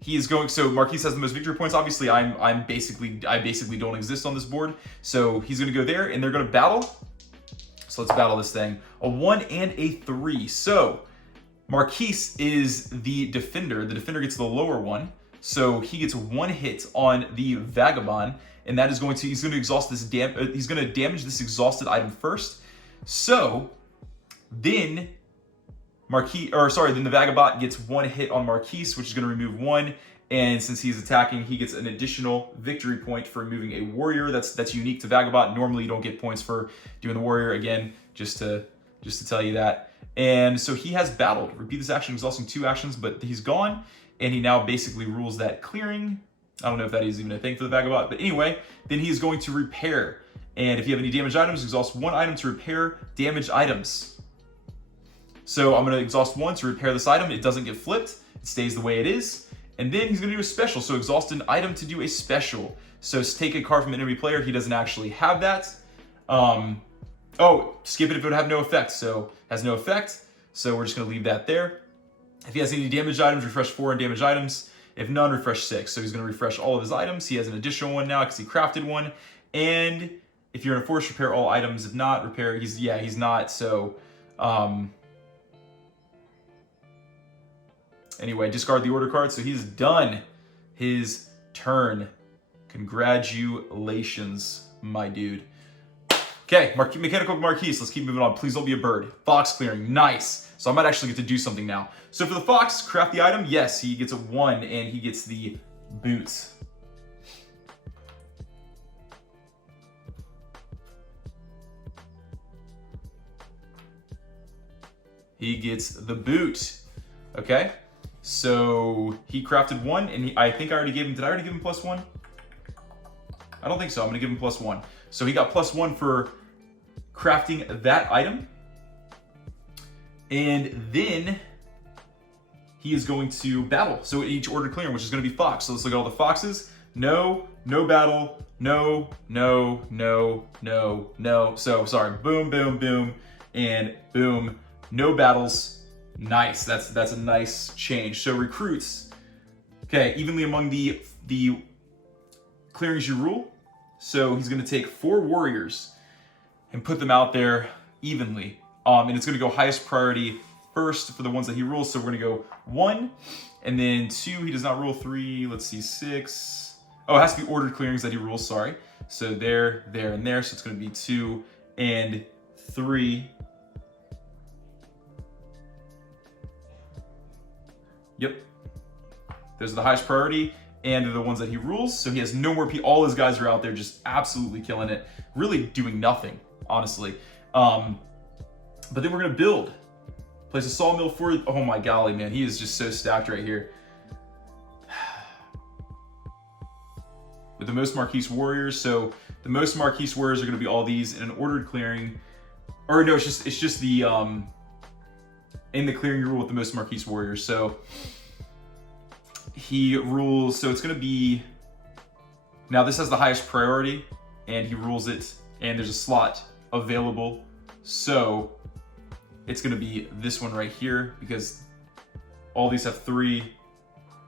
he is going, so Marquis has the most victory points. Obviously, I basically don't exist on this board. So he's going to go there, and they're going to battle. So let's battle this thing. A 1 and a 3. So Marquis is the defender. The defender gets the lower one. So he gets 1 hit on the Vagabond, and that is going to, he's going to exhaust this, he's going to damage this exhausted item first. So then then the Vagabot gets 1 hit on Marquis, which is going to remove 1. And since he's attacking, he gets an additional victory point for removing a warrior. That's unique to Vagabot. Normally you don't get points for doing the warrior. Again, just to tell you that. And so he has battled. Repeat this action, exhausting 2 actions, but he's gone. And he now basically rules that clearing. I don't know if that is even a thing for the Vagabot, but anyway, then he is going to repair. And if you have any damaged items, exhaust 1 item to repair damaged items. So I'm going to exhaust 1 to repair this item. It doesn't get flipped. It stays the way it is. And then he's going to do a special. So exhaust an item to do a special. So take a card from an enemy player. He doesn't actually have that. Oh, skip it if it would have no effect. So has no effect. So we're just going to leave that there. If he has any damaged items, refresh 4 on damaged items. If none, refresh 6. So he's going to refresh all of his items. He has an additional one now because he crafted one. And if you're in a force, repair all items. If not, repair. He's not. So anyway, discard the order card. So he's done his turn. Congratulations, my dude. Okay, Mechanical Marquis. Let's keep moving on. Please don't be a bird. Fox clearing. Nice. So I might actually get to do something now. So for the fox, craft the item. Yes, he gets a 1 and he gets the boots. He gets the boot. Okay. So he crafted 1 and I think I already gave him, did I already give him +1? I don't think so. I'm going to give him +1. So he got +1 for crafting that item. And then he is going to battle. So each order clearing, which is going to be fox. So let's look at all the foxes. No, no battle. No, no, no, no, no. So sorry. Boom, boom, boom, and boom. No battles. Nice. That's a nice change. So recruits. Okay, evenly among the clearings you rule. So he's going to take 4 warriors and put them out there evenly. And it's going to go highest priority first for the ones that he rules. So we're going to go 1, and then 2. He does not rule 3. Let's see, 6. Oh, it has to be ordered clearings that he rules. Sorry. So there, there, and there. So it's going to be 2 and 3. Yep. Those are the highest priority, and they're the ones that he rules. So he has no more all his guys are out there just absolutely killing it. Really doing nothing, honestly. But then we're going to build. Place a sawmill for it. Oh my golly, man. He is just so stacked right here. With the most Marquis warriors. So the most Marquis warriors are going to be all these in an ordered clearing. Or no, it's just the in the clearing you rule with the most Marquis warriors. So he rules, so it's going to be, now this has the highest priority and he rules it, and there's a slot available. So it's going to be this one right here because all these have 3.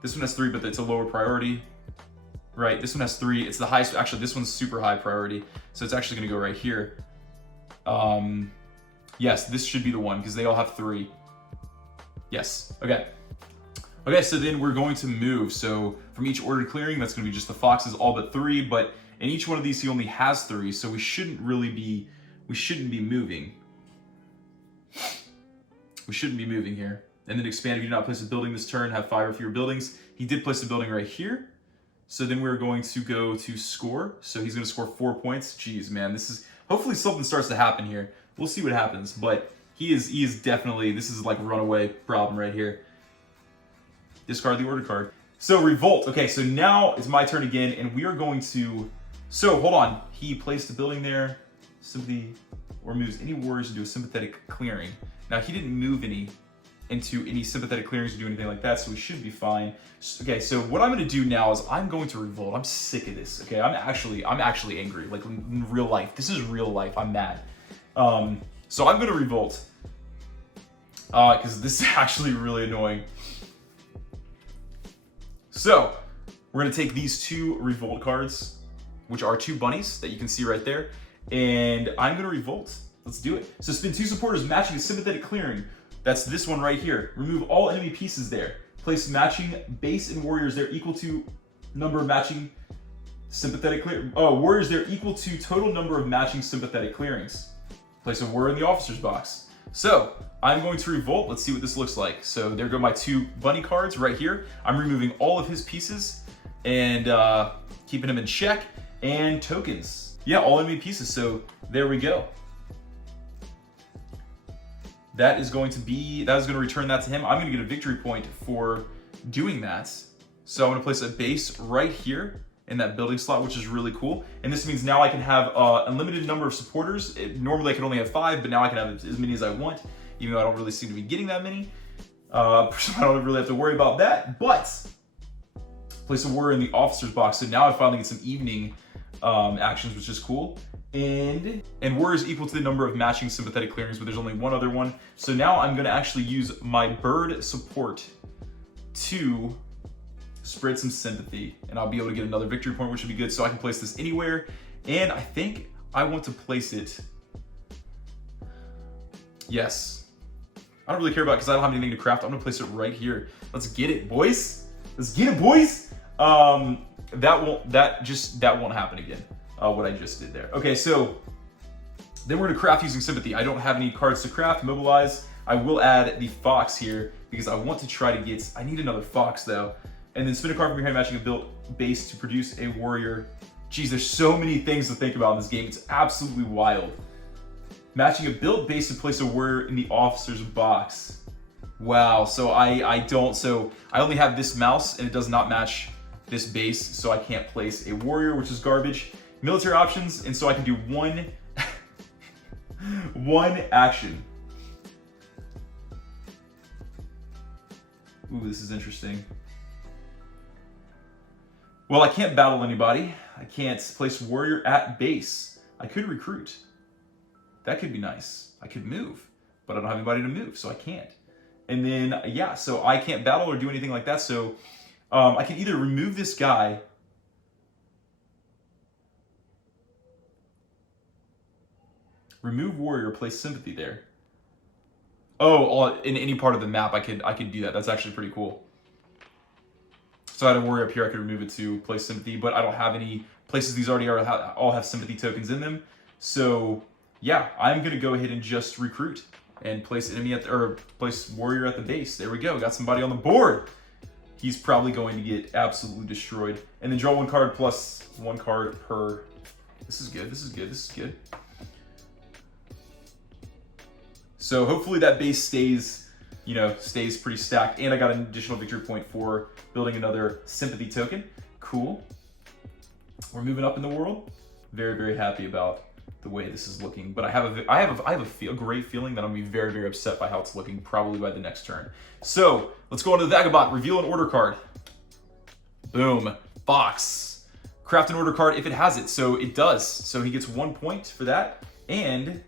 This one has 3, but it's a lower priority, right? This one has 3. It's the highest. Actually, this one's super high priority. So it's actually going to go right here. Yes, this should be the one because they all have 3. Yes. Okay. Okay, so then we're going to move. So from each ordered clearing, that's going to be just the foxes, all but 3. But in each one of these, he only has 3. So we shouldn't be moving. We shouldn't be moving here. And then expand. If you do not place a building this turn, have 5 or fewer buildings. He did place a building right here. So then we're going to go to score. So he's going to score 4 points. Jeez, man, this is, hopefully something starts to happen here. We'll see what happens. But He is definitely, this is like runaway problem right here. Discard the order card. So revolt. Okay, so now it's my turn again, and we are going to. So hold on. He placed a building there. Sympathy, or moves any warriors into a sympathetic clearing. Now he didn't move any into any sympathetic clearings or do anything like that, so we should be fine. Okay, so what I'm going to do now is I'm going to revolt. I'm sick of this. Okay, I'm actually angry, like in real life. This is real life. I'm mad. So I'm going to revolt because this is actually really annoying. So we're going to take these 2 revolt cards, which are 2 bunnies that you can see right there, and I'm going to revolt. Let's do it. So spin 2 supporters matching a sympathetic clearing. That's this one right here. Remove all enemy pieces there. Place matching base and warriors there equal to number of matching sympathetic clear. Oh, warriors there equal to total number of matching sympathetic clearings. Place a warrior in the officer's box. So I'm going to revolt. Let's see what this looks like. So there go my 2 bunny cards right here. I'm removing all of his pieces and keeping him in check. And tokens. Yeah, all enemy pieces. So there we go. That is going to return that to him. I'm going to get a victory point for doing that. So I'm going to place a base right here in that building slot, which is really cool. And this means now I can have unlimited number of supporters. Normally I could only have 5, but now I can have as many as I want, even though I don't really seem to be getting that many. So I don't really have to worry about that. But place a warrior in the officer's box. So now I finally get some evening actions, which is cool. And warriors equal to the number of matching sympathetic clearings, but there's only one other one. So now I'm going to actually use my bird support to spread some sympathy, and I'll be able to get another victory point, which would be good. So I can place this anywhere, and I think I want to place it. Yes, I don't really care about it because I don't have anything to craft. I'm going to place it right here. Let's get it, boys. Let's get it, boys. That won't happen again. What I just did there. Okay, so then we're gonna craft using sympathy. I don't have any cards to craft. Mobilize. I will add the fox here because I want to try to get. I need another fox though. And then spin a card from your hand, matching a built base to produce a warrior. Geez, there's so many things to think about in this game. It's absolutely wild. Matching a built base to place a warrior in the officer's box. Wow. So I only have this mouse and it does not match this base, so I can't place a warrior, which is garbage. Military options, and so I can do one action. Ooh, this is interesting. Well, I can't battle anybody. I can't place warrior at base. I could recruit. That could be nice. I could move, but I don't have anybody to move, so I can't. And then, yeah, so I can't battle or do anything like that, so I can either remove this guy. Remove warrior, place sympathy there. Oh, in any part of the map, I could do that. That's actually pretty cool. So I had a warrior up here. I could remove it to place sympathy, but I don't have any places. These already all have sympathy tokens in them. So yeah, I'm gonna go ahead and just recruit and place enemy place warrior at the base. There we go. We got somebody on the board. He's probably going to get absolutely destroyed. And then draw 1 card plus 1 card per. This is good. This is good. This is good. So hopefully that base stays pretty stacked. And I got an additional victory point for building another sympathy token. Cool. We're moving up in the world. Very, very happy about the way this is looking. But I have a great feeling that I'm gonna be very, very upset by how it's looking probably by the next turn. So let's go on to the Vagabot. Reveal an order card. Boom. Fox. Craft an order card if it has it. So it does. So he gets 1 point for that. And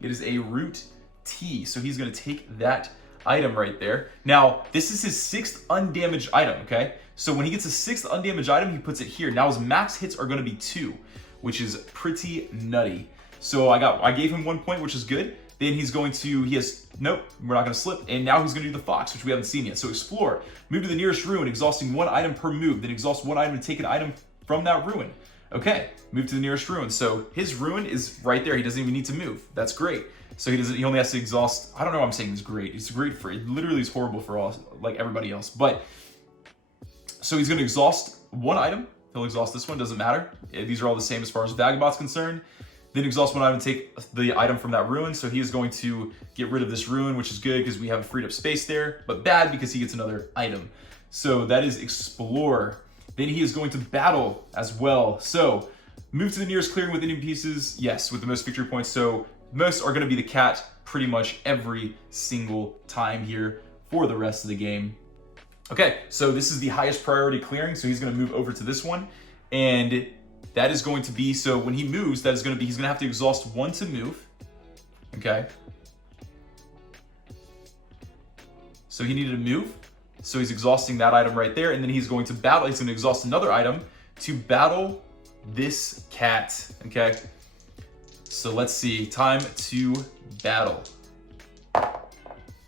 it is a root T. So he's going to take that item right there. Now, this is his 6th undamaged item, okay? So when he gets a 6th undamaged item, he puts it here. Now his max hits are going to be 2, which is pretty nutty. So I gave him 1 point, which is good. Then he's going to, nope, we're not going to slip. And now he's going to do the fox, which we haven't seen yet. So explore, move to the nearest ruin, exhausting 1 item per move. Then exhaust 1 item to take an item from that ruin. Okay, move to the nearest ruin. So his ruin is right there. He doesn't even need to move. That's great. So he only has to exhaust. I don't know why I'm saying it's great. It's great for it. Literally is horrible for all like everybody else. But so he's going to exhaust 1 item. He'll exhaust this one. Doesn't matter. These are all the same as far as Vagabot's concerned. Then exhaust one item and take the item from that ruin. So he is going to get rid of this ruin, which is good because we have a freed up space there, but bad because he gets another item. So that is explore. Then he is going to battle as well. So move to the nearest clearing with enemy pieces. Yes, with the most victory points. So most are going to be the cat pretty much every single time here for the rest of the game. Okay, so this is the highest priority clearing. So he's going to move over to this one. And that is going to be, so when he moves, that is going to be, he's going to have to exhaust one to move. Okay. So he needed to move. So he's exhausting that item right there. And then he's going to battle, he's going to exhaust another item to battle this cat. Okay. So let's see, time to battle.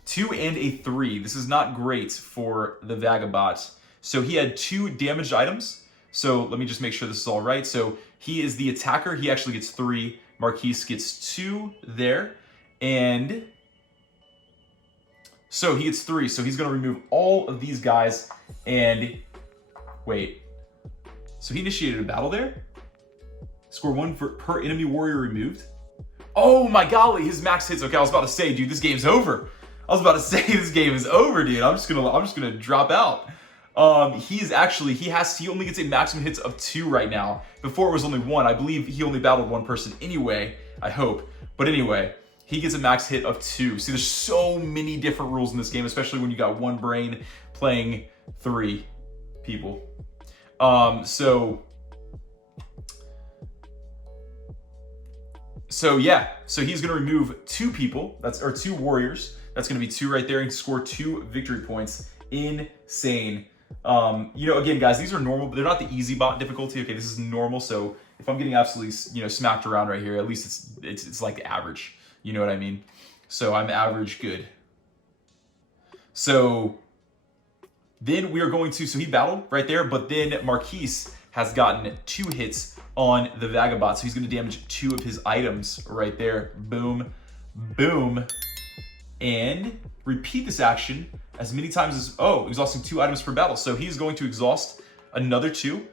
2 and a 3. This is not great for the Vagabot. So he had 2 damaged items. So let me just make sure this is all right. So he is the attacker. He actually gets 3. Marquis gets 2 there. And so he gets 3. So he's going to remove all of these guys. And wait. So he initiated a battle there? Score 1 per enemy warrior removed. Oh my golly, his max hits. Okay, I was about to say, dude, this game's over. I was about to say this game is over, dude. I'm just gonna drop out. He only gets a maximum hits of 2 right now. Before it was only 1. I believe he only battled 1 person anyway, I hope. But anyway, he gets a max hit of 2. See, there's so many different rules in this game, especially when you got 1 brain playing 3 people. So yeah, so he's gonna remove 2 people, or 2 warriors. That's gonna be 2 right there and score 2 victory points. Insane. Again, guys, these are normal, but they're not the easy bot difficulty. Okay, this is normal. So if I'm getting absolutely, smacked around right here, at least it's like average. You know what I mean? So I'm average good. So then we are going to, so he battled right there, but then Marquis has gotten 2 hits on the Vagabot. So he's going to damage 2 of his items right there. Boom, boom. And repeat this action as many times as, exhausting 2 items per battle. So he's going to exhaust another 2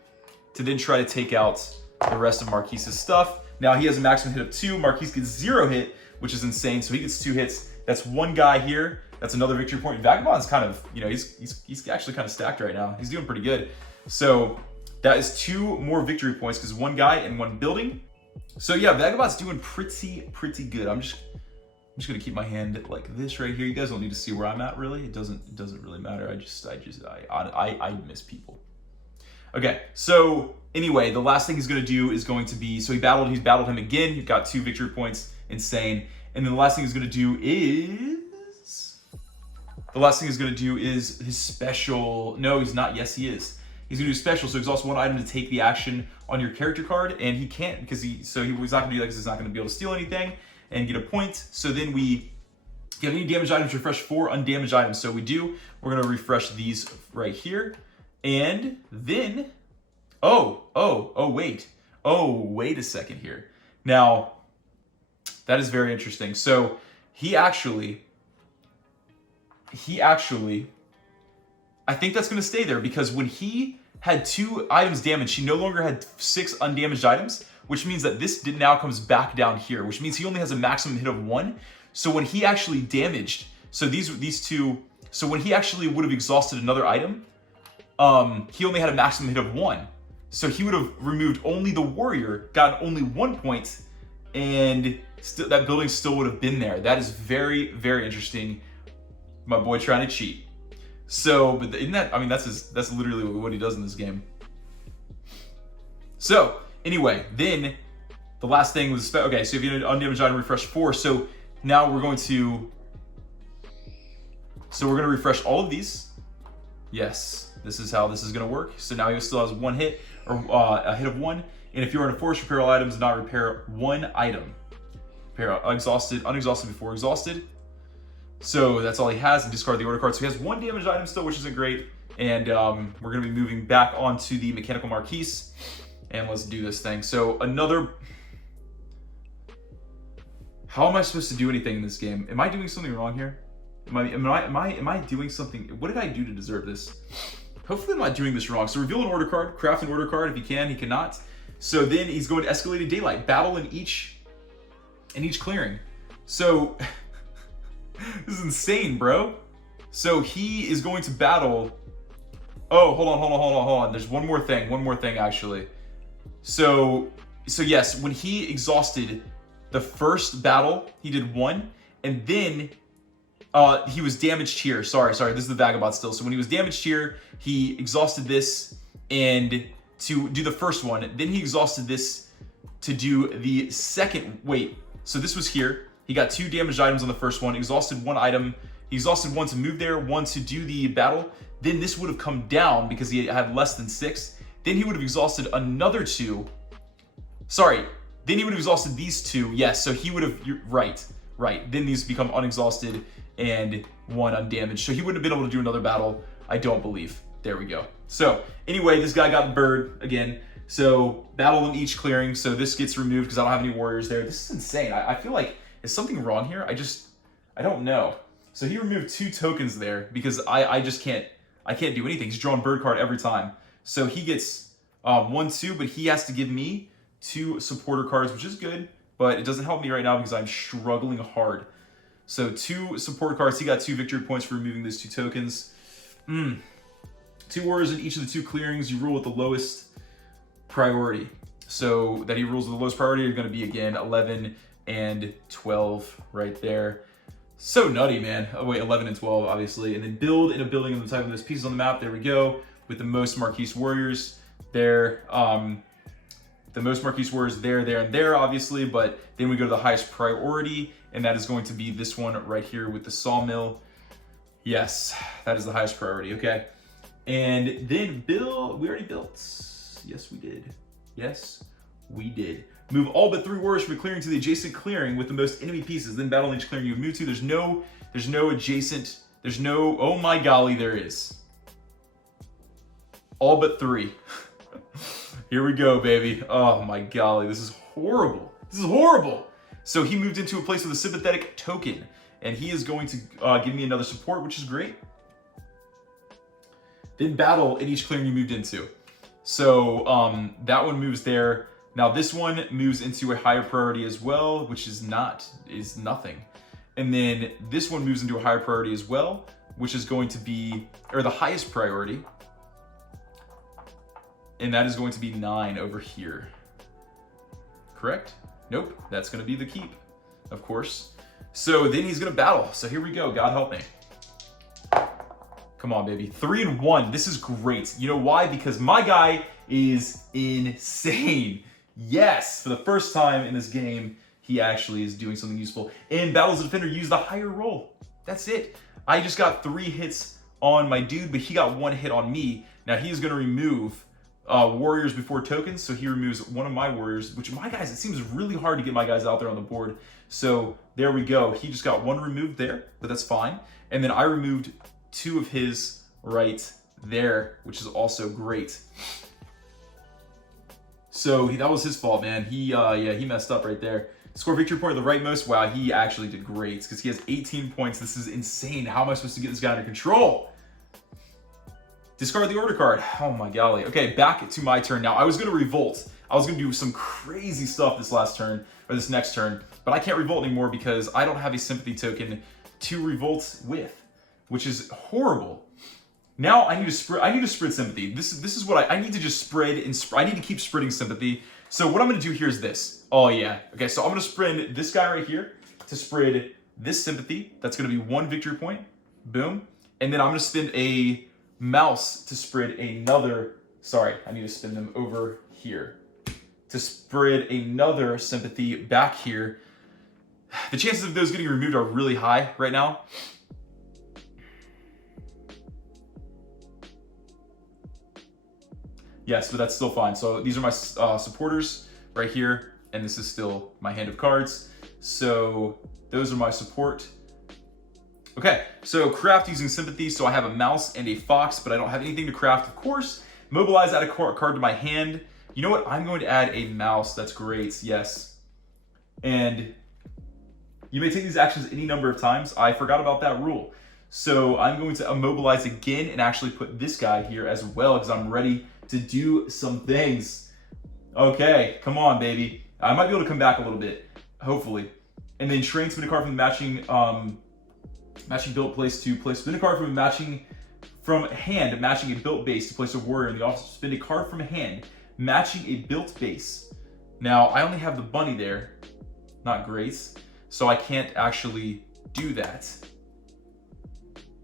to then try to take out the rest of Marquis's stuff. Now he has a maximum hit of 2. Marquis gets 0 hit, which is insane. So he gets 2 hits. That's 1 guy here. That's another victory point. Vagabond's kind of, he's actually kind of stacked right now. He's doing pretty good. So that is 2 more victory points because 1 guy and 1 building. So yeah, Vagabot's doing pretty good. I'm just gonna keep my hand like this right here. You guys don't need to see where I'm at really. It doesn't really matter. I miss people. Okay, so anyway, the last thing he's gonna do is going to be, so he's battled him again. He got 2 victory points, insane. And then the last thing he's gonna do is his special. No, he's not. Yes, he is. He's gonna do special. So exhaust 1 item to take the action on your character card, and he can't because he's not gonna do that because he's not gonna be able to steal anything and get a point. So then we get any damaged items, refresh 4 undamaged items. So we're gonna refresh these right here. And then, wait a second here. Now, that is very interesting. So he actually, I think that's gonna stay there because when he had 2 items damaged, he no longer had 6 undamaged items, which means that this now comes back down here, which means he only has a maximum hit of 1. So when he actually damaged, so these 2, so when he actually would have exhausted another item, he only had a maximum hit of 1. So he would have removed only the warrior, gotten only 1 point, and that building still would have been there. That is very, very interesting. My boy trying to cheat. So, but isn't that, that's literally what he does in this game. So, anyway, then the last thing was, okay, so if you had an undamaged item, refresh 4. So now we're going to refresh all of these. Yes, this is how this is going to work. So now he still has 1 hit, or a hit of 1. And if you're in a force, repair all items, not repair 1 item. Repair unexhausted before exhausted. So that's all he has, and discard the order card. So he has 1 damaged item still, which isn't great. And we're going to be moving back onto the mechanical Marquis. And let's do this thing. So how am I supposed to do anything in this game? Am I doing something wrong here? Am I doing something? What did I do to deserve this? Hopefully I'm not doing this wrong. So reveal an order card, craft an order card. If he can, he cannot. So then he's going to escalated daylight. Battle in each in each clearing. So this is insane, bro. So he is going to battle. Oh, hold on. There's one more thing actually. So yes, when he exhausted the first battle, he did 1, and then he was damaged here. Sorry, this is the Vagabot still. So when he was damaged here, he exhausted this and to do the first one. Then he exhausted this to do the second. Wait, so this was here. He got 2 damaged items on the first one, exhausted 1 item. He exhausted 1 to move there, 1 to do the battle. Then this would have come down because he had less than 6. Then he would have exhausted another 2. Sorry, then he would have exhausted these 2. Yes, so he would have, right. Then these become unexhausted and 1 undamaged. So he wouldn't have been able to do another battle, I don't believe. There we go. So anyway, this guy got the bird again. So battle in each clearing. So this gets removed because I don't have any warriors there. This is insane. I feel like, is something wrong here? I don't know. So he removed 2 tokens there because I just can't do anything. He's drawing bird card every time. So he gets 1, 2, but he has to give me 2 supporter cards, which is good, but it doesn't help me right now because I'm struggling hard. So 2 support cards. He got 2 victory points for removing those 2 tokens. 2 warriors in each of the 2 clearings. You rule with the lowest priority. So that he rules with the lowest priority are going to be, again, 11 and 12 right there. So nutty, man. Oh wait, 11 and 12, obviously. And then build in a building of the type of those pieces on the map. There we go. With the most Marquis warriors there. The most Marquis warriors there, and there, obviously. But then we go to the highest priority, and that is going to be this one right here with the sawmill. Yes, that is the highest priority, okay. And then build, we already built. Yes, we did. Yes, we did. Move all but 3 warriors from the clearing to the adjacent clearing with the most enemy pieces. Then battle in each clearing you move to. There's no adjacent. There's no. Oh my golly, there is. All but 3. Here we go, baby. Oh my golly, this is horrible. This is horrible. So he moved into a place with a sympathetic token, and he is going to give me another support, which is great. Then battle in each clearing you moved into. So that one moves there. Now this one moves into a higher priority as well, which is nothing. And then this one moves into a higher priority as well, which is going to be, or the highest priority. And that is going to be 9 over here. Correct? Nope, that's gonna be the keep, of course. So then he's gonna battle. So here we go, God help me. Come on, baby. 3 and 1, this is great. You know why? Because my guy is insane. Yes, for the first time in this game, he actually is doing something useful. In Battles of Defender, use the higher roll. That's it. I just got 3 hits on my dude, but he got 1 hit on me. Now he is gonna remove warriors before tokens, so he removes one of my warriors, which my guys, it seems really hard to get my guys out there on the board. So there we go. He just got 1 removed there, but that's fine. And then I removed 2 of his right there, which is also great. So that was his fault, man. He messed up right there. Score victory point at the rightmost. Wow, he actually did great because he has 18 points. This is insane. How am I supposed to get this guy under control? Discard the order card. Oh my golly. Okay, back to my turn now. I was going to revolt. I was going to do some crazy stuff this last turn, or this next turn, but I can't revolt anymore because I don't have a sympathy token to revolt with, which is horrible. Now I need to spread sympathy. This is what I need to just spread, and I need to keep spreading sympathy. So what I'm going to do here is this. Oh yeah. Okay, so I'm going to spread this guy right here to spread this sympathy. That's going to be 1 victory point. Boom. And then I'm going to spend a mouse to spread another, sorry, I need to spin them over here to spread another sympathy back here. The chances of those getting removed are really high right now. Yes, but that's still fine. So these are my supporters right here, and this is still my hand of cards. So those are my support. Okay, so craft using sympathy. So I have a mouse and a fox, but I don't have anything to craft, of course. Mobilize, add a card to my hand. You know what? I'm going to add a mouse. That's great, yes. And you may take these actions any number of times. I forgot about that rule. So I'm going to immobilize again and actually put this guy here as well because I'm ready to do some things. Okay, come on, baby. I might be able to come back a little bit, hopefully. And then train spin a card from the matching built place to place. Spin a card from a matching a built base to place a warrior in the officer. Spin a card from hand, matching a built base. Now, I only have the bunny there, not Grace, so I can't actually do that.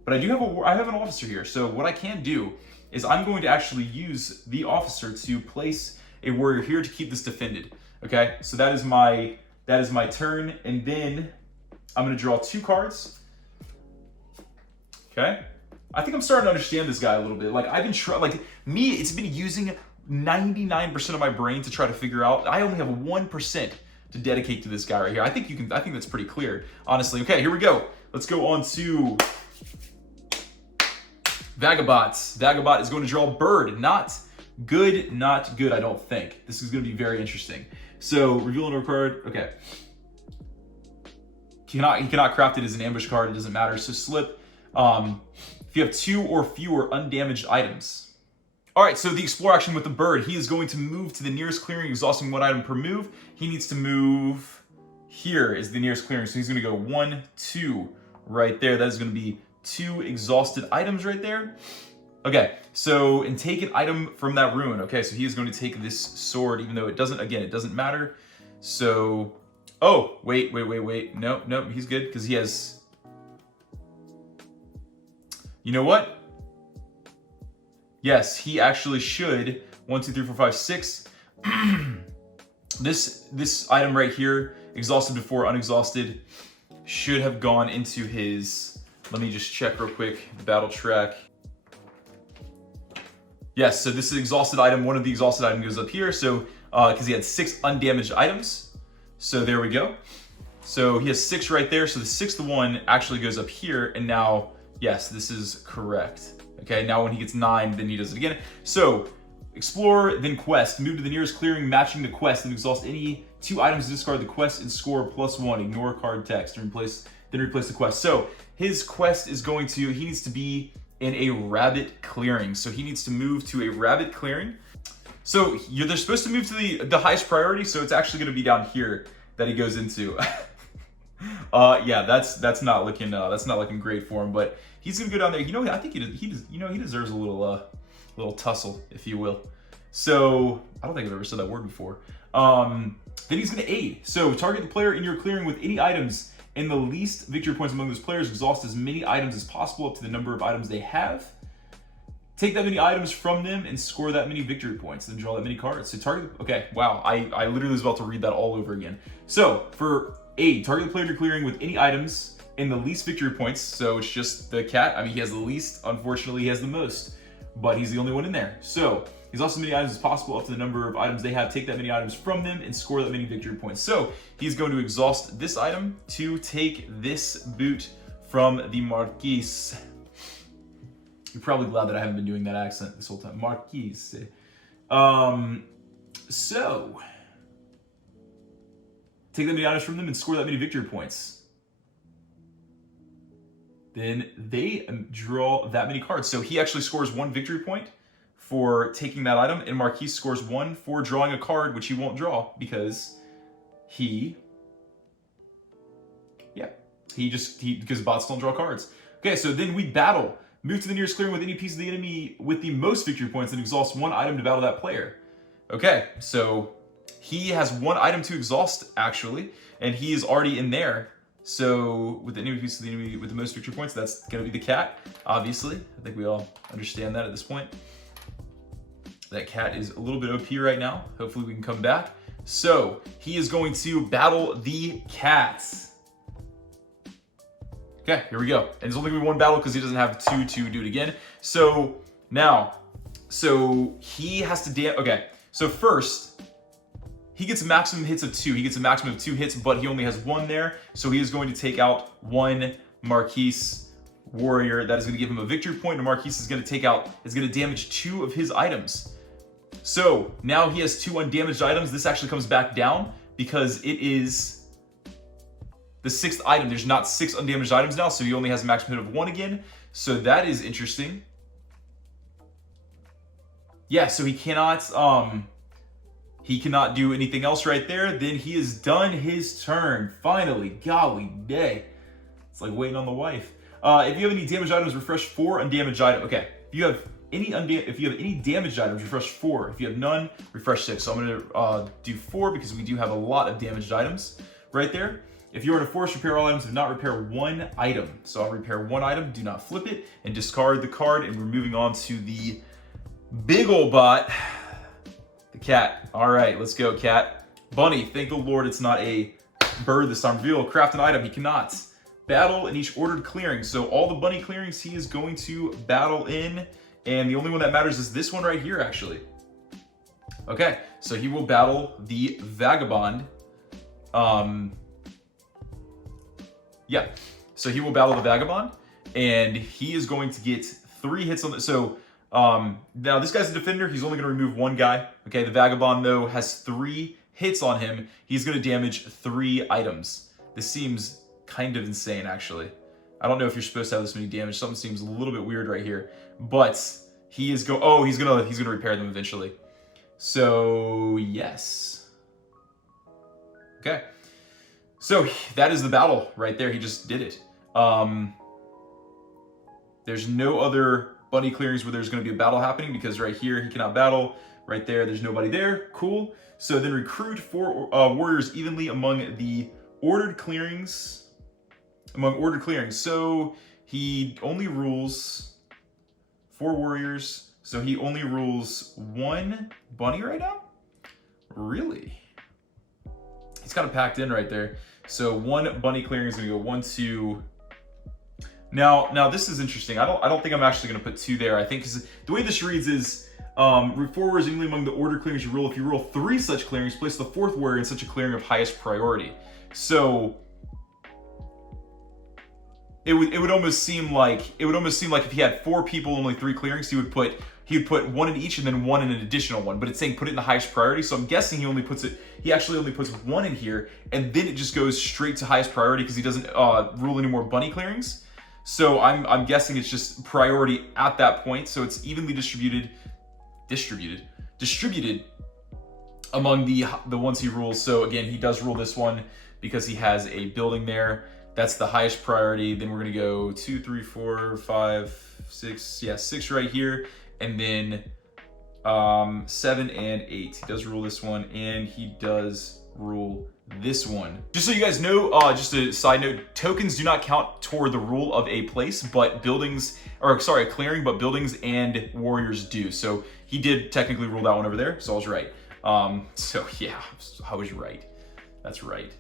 But I have an officer here, so what I can do is I'm going to actually use the officer to place a warrior here to keep this defended. Okay, so that is my turn, and then I'm going to draw 2 cards. Okay, I think I'm starting to understand this guy a little bit. Like I've been it's been using 99% of my brain to try to figure out. I only have 1% to dedicate to this guy right here. I think that's pretty clear, honestly. Okay, here we go. Let's go on to Vagabot. Vagabot is going to draw a bird. Not good, I don't think. This is going to be very interesting. So, reveal another card. Okay. He cannot craft it as an ambush card. It doesn't matter. So, slip. If you have 2 or fewer undamaged items. All right, so the explore action with the bird. He is going to move to the nearest clearing, exhausting 1 item per move. He needs to move here is the nearest clearing. So he's going to go 1, 2 right there. That is going to be 2 exhausted items right there. Okay, so, and take an item from that ruin. Okay, so he is going to take this sword, even though it doesn't matter. So, oh, wait. No, he's good, because he has, you know what? Yes, he actually should. 1, 2, 3, 4, 5, 6. This item right here, exhausted before unexhausted, should have gone into his, let me just check real quick, the battle track. Yes, so this is an exhausted item. One of the exhausted items goes up here. So, because he had 6 undamaged items. So there we go. So he has 6 right there. So the 6th one actually goes up here. And now, yes, this is correct. Okay, now when he gets 9, then he does it again. So, explore, then quest. Move to the nearest clearing, matching the quest, and exhaust any 2 items to discard the quest and score +1. Ignore card text and replace the quest. So, his quest is he needs to be in a rabbit clearing. So he needs to move to a rabbit clearing. So they're supposed to move to the highest priority, so it's actually going to be down here that he goes into. Yeah, that's not looking great for him, but he's going to go down there. You know, I think he deserves a little tussle, if you will. So I don't think I've ever said that word before. Then he's going to aid. So target the player in your clearing with any items and the least victory points among those players. Exhaust as many items as possible up to the number of items they have. Take that many items from them and score that many victory points. Then draw that many cards. So target. Okay, wow. I literally was about to read that all over again. So for aid, target the player you're clearing with any items and the least victory points. So it's just the cat. I mean, he has the least. Unfortunately, he has the most, but he's the only one in there. So he's also as many items as possible up to the number of items they have. Take that many items from them and score that many victory points. So he's going to exhaust this item to take this boot from the Marquis. You're probably glad that I haven't been doing that accent this whole time. Marquis. So take that many items from them and score that many victory points. Then they draw that many cards. So he actually scores 1 victory point for taking that item, and Marquis scores 1 for drawing a card, which he won't draw because because bots don't draw cards. Okay, so then we battle. Move to the nearest clearing with any piece of the enemy with the most victory points and exhaust 1 item to battle that player. Okay, so he has 1 item to exhaust, actually, and he is already in there. So with any piece of the enemy with the most victory points, that's going to be the cat, obviously. I think we all understand that at this point. That cat is a little bit OP right now. Hopefully we can come back. So he is going to battle the cats. Okay, here we go. And it's only going to be 1 battle because he doesn't have 2 to do it again. So now, he has to okay, so first, he gets maximum hits of 2. He gets a maximum of 2 hits, but he only has 1 there. So he is going to take out 1 Marquis warrior. That is going to give him a victory point. And Marquis is going to damage 2 of his items. So now he has 2 undamaged items. This actually comes back down because it is the 6th item. There's not 6 undamaged items now, so he only has a maximum hit of 1 again. So that is interesting. Yeah, so he cannot, He cannot do anything else right there. Then he has done his turn. Finally, golly day. It's like waiting on the wife. If you have any damaged items, refresh 4 undamaged items. Okay, if you have any damaged items, refresh 4. If you have none, refresh 6. So I'm gonna do 4 because we do have a lot of damaged items right there. If you are in a forest, repair all items, do not repair 1 item. So I'll repair 1 item, do not flip it, and discard the card, and we're moving on to the big ol' bot, the cat. All right, let's go, cat. Bunny, thank the Lord it's not a bird this time. Reveal, craft an item, he cannot. Battle in each ordered clearing. So all the bunny clearings he is going to battle in, and the only one that matters is this one right here, actually. Okay, so he will battle the Vagabond. Yeah, so he will battle the Vagabond, and he is going to get 3 hits on the, so now this guy's a defender, he's only gonna remove 1 guy. Okay, the Vagabond though has 3 hits on him, he's gonna damage 3 items. This seems kind of insane, actually. I don't know if you're supposed to have this many damage, something seems a little bit weird right here, but he is he's gonna repair them eventually. So, yes. Okay. So that is the battle right there. He just did it. There's no other bunny clearings where there's going to be a battle happening because right here he cannot battle. Right there, there's nobody there. Cool. So then recruit 4 warriors evenly among the ordered clearings. So he only rules 4 warriors. So he only rules 1 bunny right now? Really? He's kind of packed in right there. So 1 bunny clearing is gonna go 1, 2. Now this is interesting. I don't think I'm actually gonna put 2 there. I think the way this reads is 4 warriors evenly among the order clearings you roll. If you roll 3 such clearings, place the 4th warrior in such a clearing of highest priority. So it would almost seem like if he had 4 people, only 3 clearings, he would put 1 in each and then 1 in an additional one, but it's saying put it in the highest priority. So I'm guessing he actually only puts 1 in here, and then it just goes straight to highest priority because he doesn't rule any more bunny clearings. So I'm guessing it's just priority at that point. So it's evenly distributed among the ones he rules. So again, he does rule this one because he has a building there. That's the highest priority. Then we're gonna go 2, 3, 4, 5, 6. Yeah, 6 right here. And then 7 and 8. He does rule this one, and he does rule this one. Just so you guys know, just a side note, tokens do not count toward the rule of a place, but a clearing, but buildings and warriors do. So he did technically rule that one over there, so I was right. So yeah, I was right. That's right.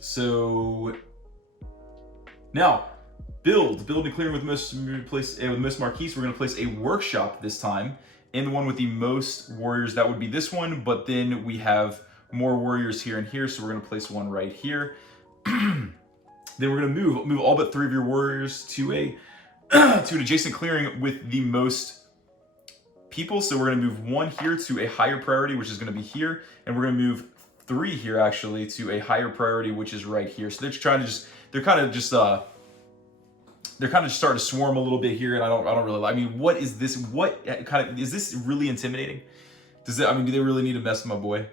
So now, build and clearing with most Marquis. We're gonna place a workshop this time, and the one with the most warriors, that would be this one, but then we have more warriors here and here, so we're gonna place one right here. Then we're gonna move all but 3 of your warriors to an adjacent clearing with the most people. So we're gonna move 1 here to a higher priority, which is gonna be here, and we're gonna move 3 here actually to a higher priority, which is right here. So they're kind of just starting to swarm a little bit here, and I don't really like. I mean, what is this? What kind of is this really intimidating? Do they really need to mess with my boy?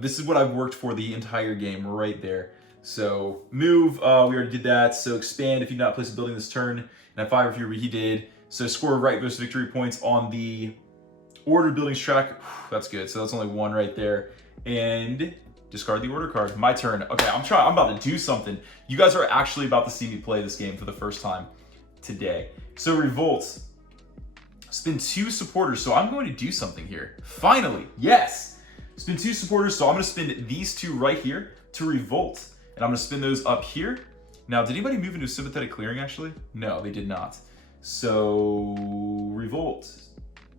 This is what I've worked for the entire game, right there. So move, we already did that. So expand if you did not place a building this turn, and at 5 if he did. So score right most victory points on the ordered buildings track. That's good. So that's only 1 right there, and discard the order card. My turn. Okay, I'm about to do something. You guys are actually about to see me play this game for the first time today. So revolt. Spin 2 supporters. So I'm going to do something here. Finally, yes. Spin 2 supporters. So I'm going to spin these 2 right here to revolt, and I'm going to spin those up here. Now, did anybody move into a sympathetic clearing actually? No, they did not. So revolt.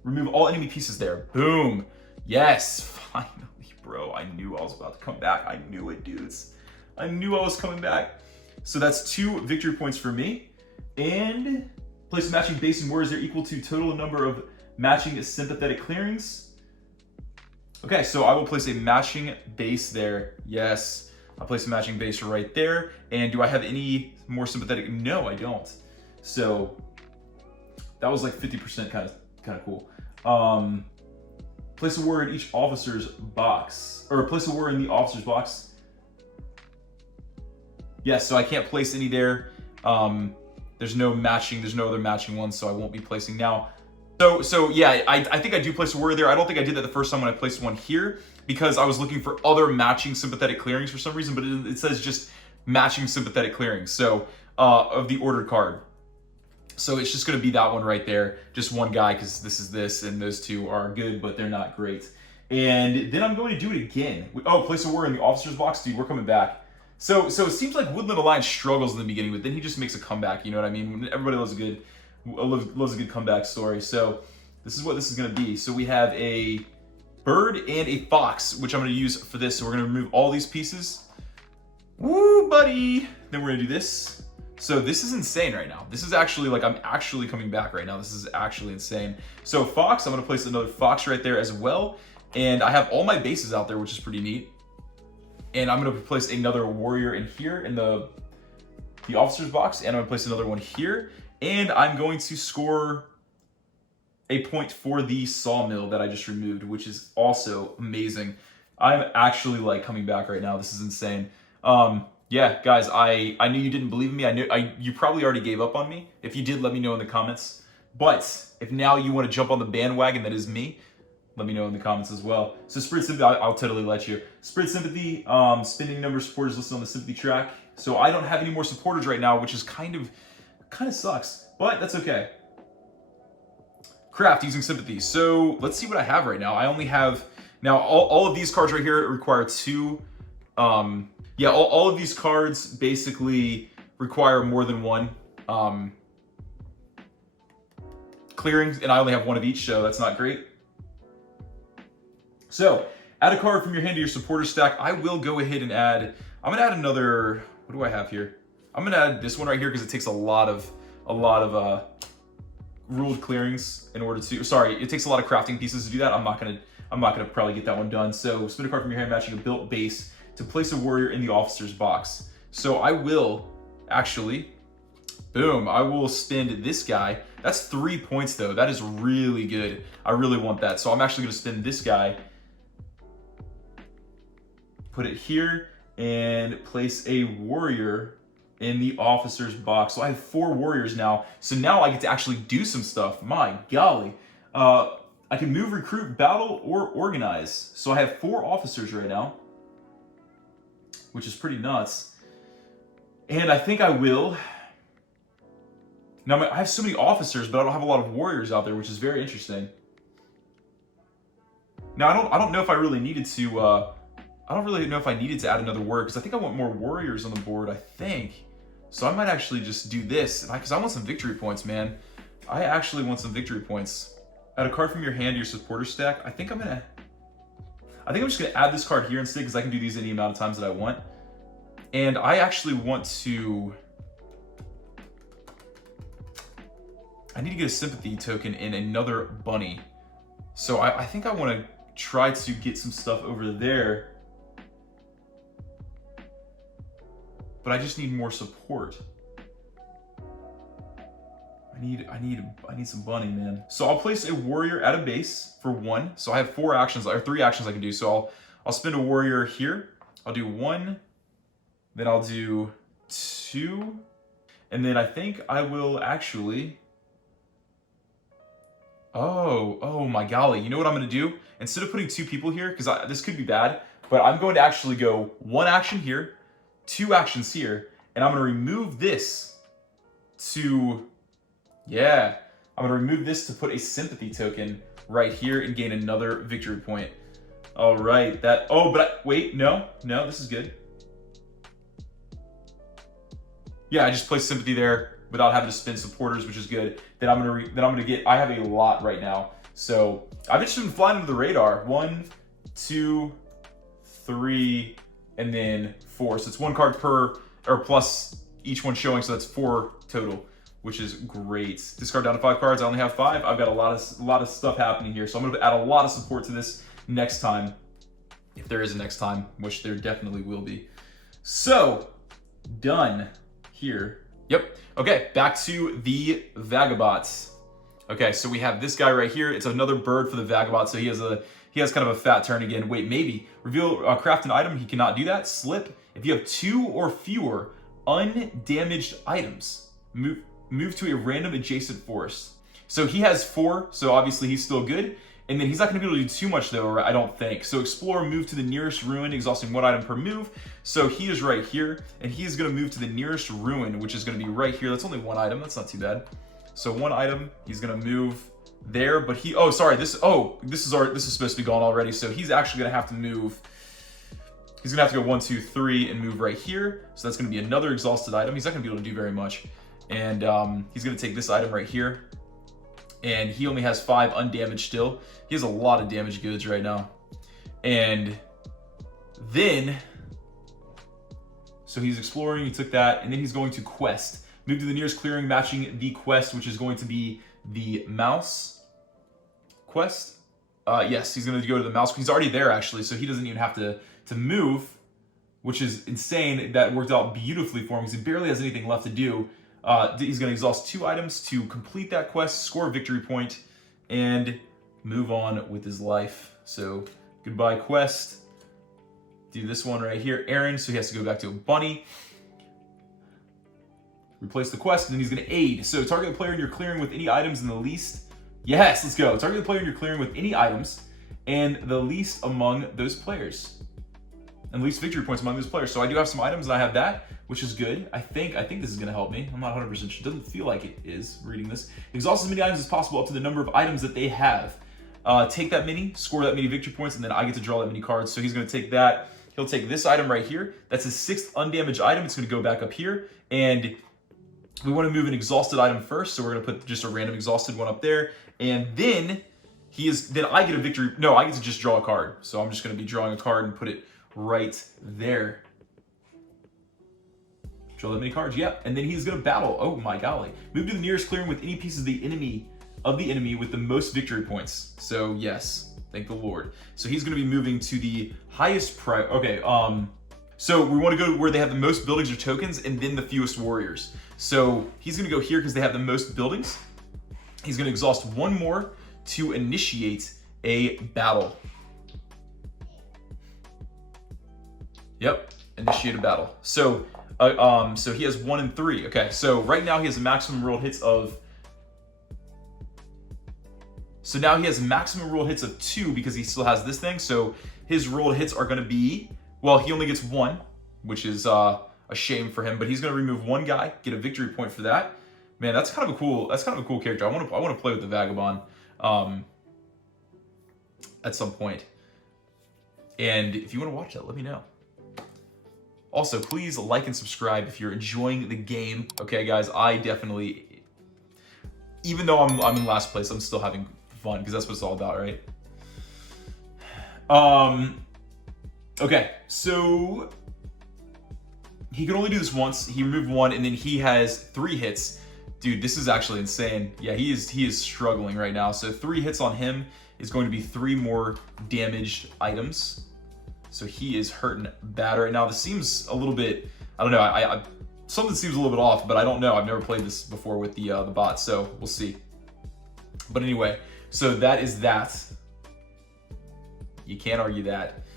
Remove all enemy pieces there. Boom. Yes. Finally. Bro, I knew I was about to come back. I knew it, dudes. I knew I was coming back. So that's 2 victory points for me. And place a matching base and warriors. They're equal to total number of matching sympathetic clearings. Okay, so I will place a matching base there. Yes, I'll place a matching base right there. And do I have any more sympathetic? No, I don't. So that was like 50% kind of cool. Place a warrior in each officer's box. Or place a warrior in the officer's box. Yes, so I can't place any there. There's no other matching ones, so I won't be placing now. So yeah, I think I do place a warrior there. I don't think I did that the first time when I placed one here, because I was looking for other matching sympathetic clearings for some reason, but it says just matching sympathetic clearings, so of the ordered card. So it's just gonna be that one right there, just one guy, because this is this, and those two are good, but they're not great. And then I'm going to do it again. Oh, place a warrior in the officer's box, dude, we're coming back. So it seems like Woodland Alliance struggles in the beginning, but then he just makes a comeback, you know what I mean? Everybody loves a good comeback story. So this is what this is gonna be. So we have a bird and a fox, which I'm gonna use for this. So we're gonna remove all these pieces. Woo, buddy! Then we're gonna do this. So this is insane right now. This is actually, like, I'm actually coming back right now. This is actually insane. So fox, I'm gonna place another fox right there as well. And I have all my bases out there, which is pretty neat. And I'm gonna place another warrior in here in the officer's box, and I'm gonna place another one here. And I'm going to score a point for the sawmill that I just removed, which is also amazing. I'm actually, like, coming back right now. This is insane. Yeah, guys, I knew you didn't believe in me. You probably already gave up on me. If you did, let me know in the comments. But if now you want to jump on the bandwagon that is me, let me know in the comments as well. So spread sympathy, I'll totally let you. Spread sympathy, spending number of supporters listed on the sympathy track. So I don't have any more supporters right now, which is kind of sucks, but that's okay. Craft using sympathy. So let's see what I have right now. I only have, now all of these cards right here require two, yeah, all of these cards basically require more than one clearings, and I only have one of each, so that's not great. So, add a card from your hand to your supporter stack. I will go ahead and add, I'm gonna add another, what do I have here? I'm gonna add this one right here because it takes a lot of ruled clearings in order to, sorry, it takes a lot of crafting pieces to do that. I'm not gonna probably get that one done. So spin a card from your hand matching a built base to place a warrior in the officer's box. So I will actually, boom, I will spend this guy. That's 3 points though. That is really good. I really want that. So I'm actually gonna spend this guy, put it here, and place a warrior in the officer's box. So I have 4 warriors now. So now I get to actually do some stuff. My golly. I can move, recruit, battle, or organize. So I have 4 officers right now, which is pretty nuts. And I think I will. Now I have so many officers, but I don't have a lot of warriors out there, which is very interesting. Now I don't know if I really needed to, I don't really know if I needed to add another warrior, because I think I want more warriors on the board, I think. So I might actually just do this, because I want some victory points, man. I actually want some victory points. Add a card from your hand to your supporter stack. I think I'm just gonna add this card here instead, because I can do these any amount of times that I want. And I actually want to, I need to get a sympathy token in another bunny. So I think I want to try to get some stuff over there. But I just need more support. I need some bunny, man. So I'll place a warrior at a base for 1. So I have 4 actions, or 3 actions I can do. So I'll spend a warrior here. I'll do 1, then I'll do 2, and then I think I will actually, oh my golly. You know what I'm gonna do? Instead of putting 2 people here, because this could be bad, but I'm going to actually go 1 action here, 2 actions here, and I'm gonna remove this to, yeah, I'm gonna remove this to put a sympathy token right here and gain another victory point. All right, wait, no, this is good. Yeah, I just placed sympathy there without having to spend supporters, which is good. Then I'm gonna get, I have a lot right now. So I've just been flying under the radar. 1, 2, 3, and then 4. So it's 1 card per, or plus each one showing, so that's 4 total, which is great. Discard down to 5 cards. I only have 5. I've got a lot of stuff happening here. So I'm gonna add a lot of support to this next time, if there is a next time, which there definitely will be. So, done here. Yep. Okay, back to the Vagabot. Okay, so we have this guy right here. It's another bird for the Vagabot. So he has He has kind of a fat turn again. Wait, maybe. Reveal, craft an item. He cannot do that. Slip. If you have 2 or fewer undamaged items, move to a random adjacent forest. So he has 4, so obviously he's still good. And then he's not going to be able to do too much though, I don't think. So explore, move to the nearest ruin, exhausting 1 item per move. So he is right here, and he is going to move to the nearest ruin, which is going to be right here. That's only 1 item. That's not too bad. So 1 item, he's going to move there, but he, oh, sorry, this is supposed to be gone already. So he's actually going to have to move. He's going to have to go 1, 2, 3 and move right here. So that's going to be another exhausted item. He's not going to be able to do very much. And he's going to take this item right here. And he only has 5 undamaged still. He has a lot of damaged goods right now. And then, so he's exploring, he took that, and then he's going to quest. Move to the nearest clearing matching the quest, which is going to be the mouse quest. Yes, he's going to go to the mouse. He's already there actually, so he doesn't even have to move, which is insane. That worked out beautifully for him because he barely has anything left to do. He's going to exhaust 2 items to complete that quest, score a victory point, and move on with his life. So goodbye quest. Do this one right here, Aaron. So he has to go back to a bunny. Replace the quest, and then he's going to aid. So target the player in your clearing with any items in the least. Yes, let's go. Target the player in your clearing with any items and the least among those players. And least victory points among those players. So I do have some items, and I have that, which is good. I think this is going to help me. I'm not 100% sure. It doesn't feel like it is reading this. Exhaust as many items as possible up to the number of items that they have. Take that many, score that many victory points, and then I get to draw that many cards. So he's going to take that. He'll take this item right here. That's his 6th undamaged item. It's going to go back up here. And we want to move an exhausted item first. So we're going to put just a random exhausted one up there. And then I get a victory. No, I get to just draw a card. So I'm just going to be drawing a card and put it right there. Draw that many cards, yeah. And then he's gonna battle. Oh my golly. Move to the nearest clearing with any piece of the enemy with the most victory points. So yes, thank the Lord. So he's gonna be moving to the highest okay, so we want to go to where they have the most buildings or tokens and then the fewest warriors. So he's gonna go here because they have the most buildings. He's gonna exhaust 1 more to initiate a battle. Yep, initiate a battle. So so he has 1 and 3. Okay, so right now he has a maximum rolled hits of. So now he has maximum rolled hits of 2 because he still has this thing. So his rolled hits are going to be, well, he only gets 1, which is a shame for him. But he's going to remove 1 guy, get a victory point for that. Man, that's kind of a cool character. I want to play with the Vagabond at some point. And if you want to watch that, let me know. Also, please like and subscribe if you're enjoying the game. Okay, guys, I definitely, even though I'm in last place, I'm still having fun because that's what it's all about, right? Okay, so he can only do this once. He removed 1, and then he has 3 hits. Dude, this is actually insane. Yeah, he is struggling right now. So 3 hits on him is going to be 3 more damaged items. So he is hurting bad right now. This seems a little bit, I don't know, something seems a little bit off, but I don't know. I've never played this before with the bot, so we'll see. But anyway, so that is that. You can't argue that.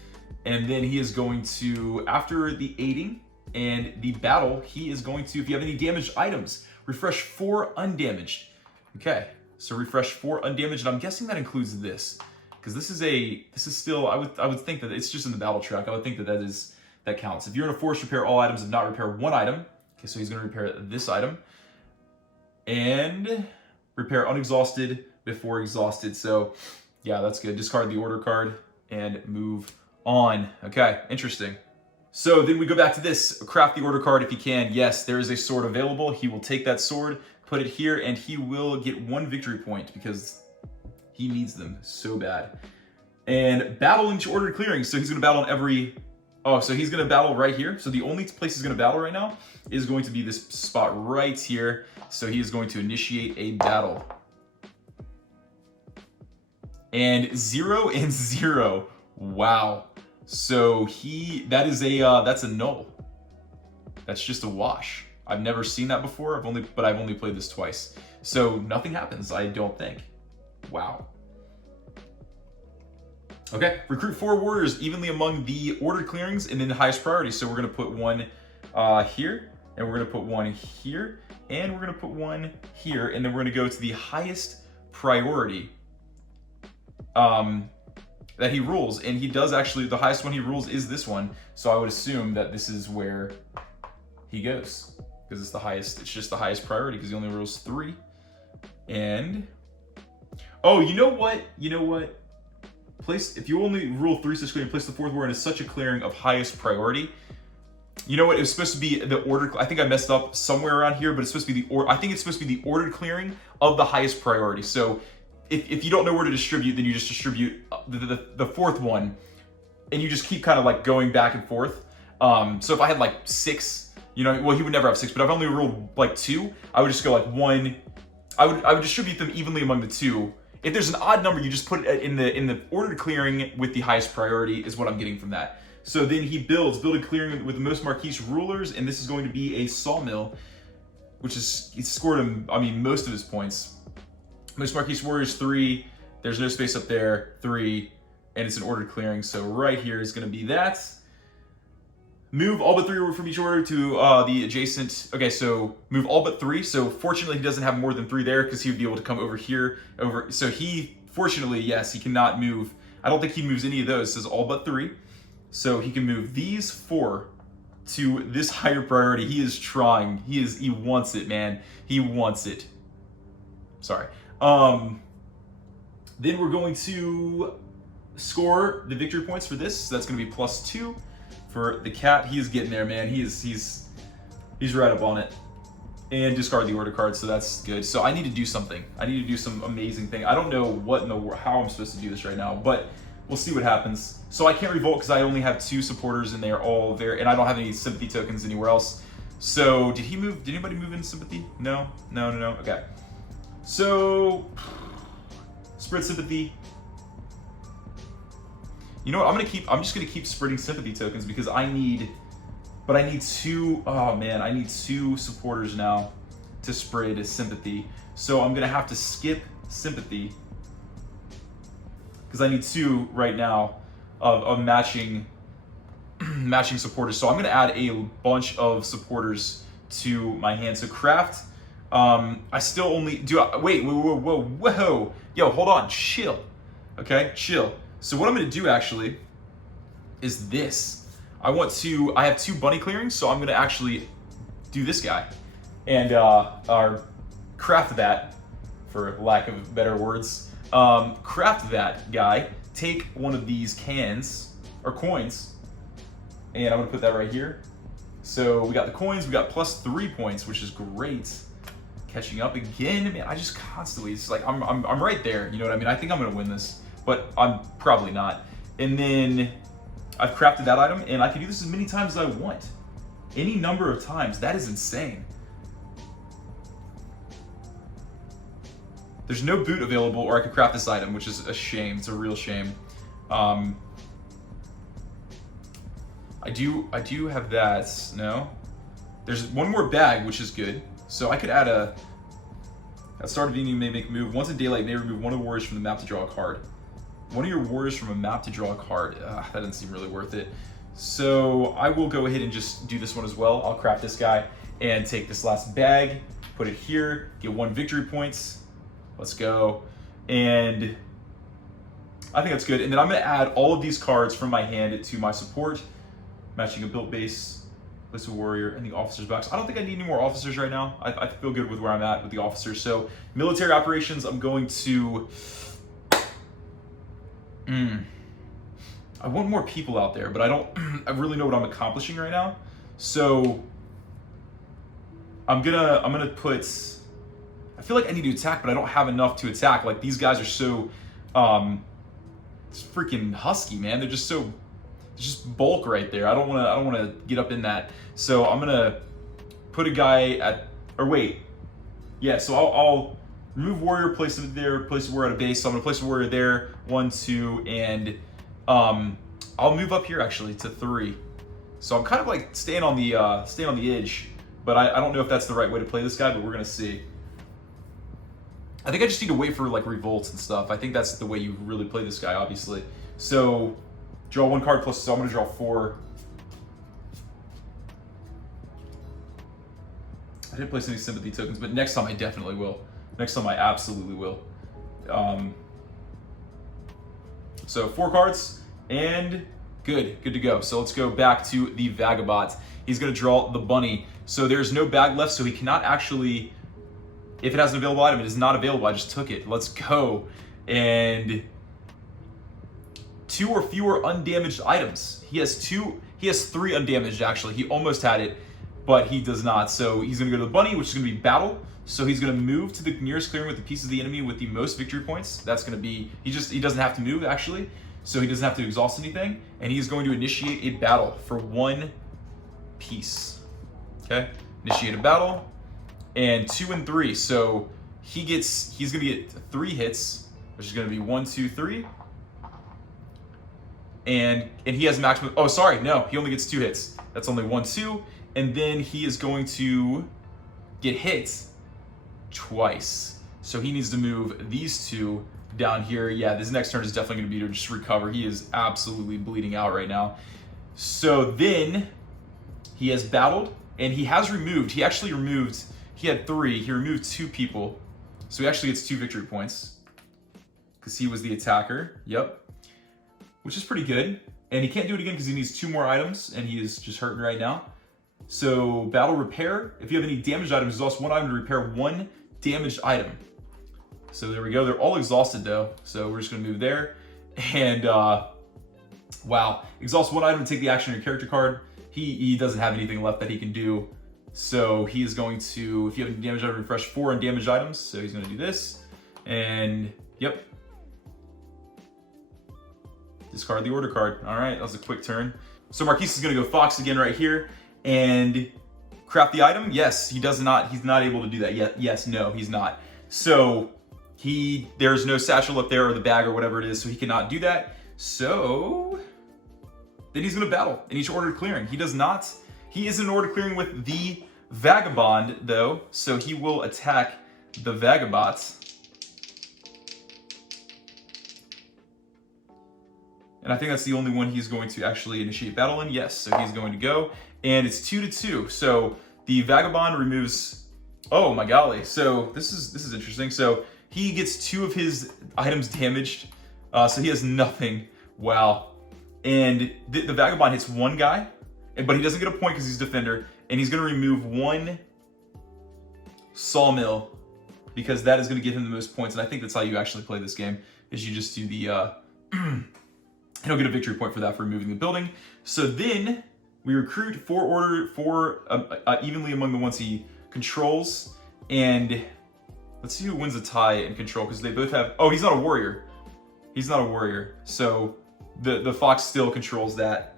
And then he is going to, after the aiding and the battle, he is going to, if you have any damaged items, refresh 4 undamaged. Okay, so refresh 4 undamaged, and I'm guessing that includes this. Because this is still, I would think that it's just in the battle track. I would think that counts. If you're in a forest, repair all items. If not, repair 1 item. Okay, so he's going to repair this item. And repair unexhausted before exhausted. So yeah, that's good. Discard the order card and move on. Okay, interesting. So then we go back to this. Craft the order card if you can. Yes, there is a sword available. He will take that sword, put it here, and he will get 1 victory point because he needs them so bad. And battle into ordered clearing. So he's going to battle on every... Oh, so he's going to battle right here. So the only place he's going to battle right now is going to be this spot right here. So he is going to initiate a battle. And 0 and 0. Wow. So that's a null. That's just a wash. I've never seen that before. I've only played this twice. So nothing happens, I don't think. Wow. Okay, recruit 4 warriors evenly among the ordered clearings and then the highest priority. So we're gonna put one here, and we're gonna put one here, and we're gonna put one here, and then we're gonna go to the highest priority that he rules. And he does actually, the highest one he rules is this one. So I would assume that this is where he goes, because it's the highest, it's just the highest priority because he only rules 3. And, oh, you know what? Place, if you only rule 3 such clearing, place the 4th warrior in such a clearing of highest priority. You know what? It was supposed to be the ordered. I think I messed up somewhere around here, but it's supposed to be I think it's supposed to be the ordered clearing of the highest priority. So if you don't know where to distribute, then you just distribute the 4th one, and you just keep kind of like going back and forth. So if I had like 6, you know, well, he would never have 6, but if I only ruled like 2, I would just go like 1. I would distribute them evenly among the 2. If there's an odd number, you just put it in the ordered clearing with the highest priority is what I'm getting from that. So then he build a clearing with the most Marquis rulers, and this is going to be a sawmill, which is, he scored him, I mean, most of his points. Most Marquis warriors 3, there's no space up there, 3, and it's an ordered clearing. So right here is going to be that. Move all but 3 from each order to the adjacent. Okay, so move all but 3. So fortunately, he doesn't have more than 3 there because he would be able to come over here. So he, fortunately, yes, he cannot move. I don't think he moves any of those. It says all but 3. So he can move these 4 to this higher priority. He is trying. He wants it, man. He wants it. Sorry. Then we're going to score the victory points for this. So that's going to be +2. For the cat, he is getting there, man. He's right up on it. And discard the order card, so that's good. So I need to do something. I need to do some amazing thing. I don't know what in the world, how I'm supposed to do this right now, but we'll see what happens. So I can't revolt because I only have 2 supporters, and they are all there, and I don't have any sympathy tokens anywhere else. So did he move? Did anybody move in sympathy? No. Okay. So spread sympathy. You know what? I'm just gonna keep spreading sympathy tokens because I need 2. Oh man, I need 2 supporters now to spread sympathy. So I'm gonna have to skip sympathy because I need 2 right now of matching supporters. So I'm gonna add a bunch of supporters to my hand. So craft. I still only do. Wait, whoa, yo, hold on, chill. Okay, chill. So what I'm going to do actually is this. I have 2 bunny clearings, so I'm going to actually do this guy and craft that, for lack of better words. Craft that guy, take one of these cans or coins, and I'm going to put that right here. So we got the coins, we got +3 points, which is great. Catching up again, man. I just constantly, it's like I'm right there. You know what I mean? I think I'm going to win this, but I'm probably not. And then I've crafted that item, and I can do this as many times as I want. Any number of times. That is insane. There's no boot available, or I could craft this item, which is a shame. It's a real shame. I do have that. No. There's one more bag, which is good. So I could add at start of evening, may make a move. Once in daylight, may remove one of the warriors from the map to draw a card. One of your warriors from a map to draw a card. That doesn't seem really worth it. So I will go ahead and just do this one as well. I'll craft this guy and take this last bag, put it here, get 1 victory points. Let's go. And I think that's good. And then I'm going to add all of these cards from my hand to my support, matching a built base. Place a warrior in the officer's box. I don't think I need any more officers right now. I feel good with where I'm at with the officers. So military operations, I'm going to... I want more people out there, but I don't I really know what I'm accomplishing right now. So I'm gonna put... I feel like I need to attack, but I don't have enough to attack. Like, these guys are so... it's freaking husky, man. They're just so... It's just bulk right there. I don't want to get up in that. So I'm gonna put a guy at, or wait, yeah. So I'll remove warrior, place it there, place a warrior at a base. So I'm gonna place a warrior there, 1, 2, and I'll move up here actually to 3. So I'm kind of like staying on the edge, but I don't know if that's the right way to play this guy. But we're gonna see. I think I just need to wait for like revolts and stuff. I think that's the way you really play this guy, obviously. So draw 1 card plus, so I'm gonna draw 4. I didn't place any sympathy tokens, but next time I definitely will. Next time I absolutely will. So 4 cards, and good to go. So let's go back to the Vagabot. He's gonna draw the bunny. So there's no bag left, so he cannot actually, if it has an available item, it is not available. I just took it. Let's go. And 2 or fewer undamaged items. He has 3 undamaged actually. He almost had it, but he does not. So he's gonna go to the bunny, which is gonna be battle. So he's gonna move to the nearest clearing with the piece of the enemy with the most victory points. That's gonna be, he doesn't have to move actually. So he doesn't have to exhaust anything. And he's going to initiate a battle for 1 piece. Okay, initiate a battle. And 2 and 3. So he's gonna get 3 hits, which is gonna be 1, 2, 3. And he has maximum, oh sorry, no, he only gets 2 hits. That's only 1, 2. And then he is going to get hit twice. So he needs to move these 2 down here. Yeah, this next turn is definitely going to be to just recover. He is absolutely bleeding out right now. So then he has battled, and he has removed. He actually removed, he had 3. He removed 2 people. So he actually gets 2 victory points because he was the attacker. Yep. Which is pretty good. And he can't do it again because he needs 2 more items, and he is just hurting right now. So battle repair. If you have any damaged items, exhaust 1 item to repair 1 damaged item. So there we go. They're all exhausted though. So we're just gonna move there. And wow, exhaust 1 item to take the action on your character card. He doesn't have anything left that he can do. So he is going to, if you have any damaged item, refresh 4 undamaged items. So he's gonna do this. And yep. Discard the order card. All right, that was a quick turn. So Marquis is gonna go Fox again right here and craft the item. Yes, he does not, he's not able to do that yet. Yes, no, he's not. So there's no satchel up there or the bag or whatever it is, so he cannot do that. So then he's gonna battle in each order clearing. He does not, he is in order clearing with the Vagabond though, so he will attack the Vagabot. And I think that's the only one he's going to actually initiate battle in. Yes, so he's going to go. And it's 2-2. So the Vagabond removes, oh my golly. So this is interesting. So he gets 2 of his items damaged. So he has nothing. Wow. And the Vagabond hits 1 guy, but he doesn't get a point because he's defender. And he's gonna remove 1 sawmill because that is gonna give him the most points. And I think that's how you actually play this game, is you just do the, he'll get a victory point for that, for removing the building. So then we recruit 4 evenly among the ones he controls. And let's see who wins the tie in control, because they both have, oh, he's not a warrior. He's not a warrior. So the Fox still controls that.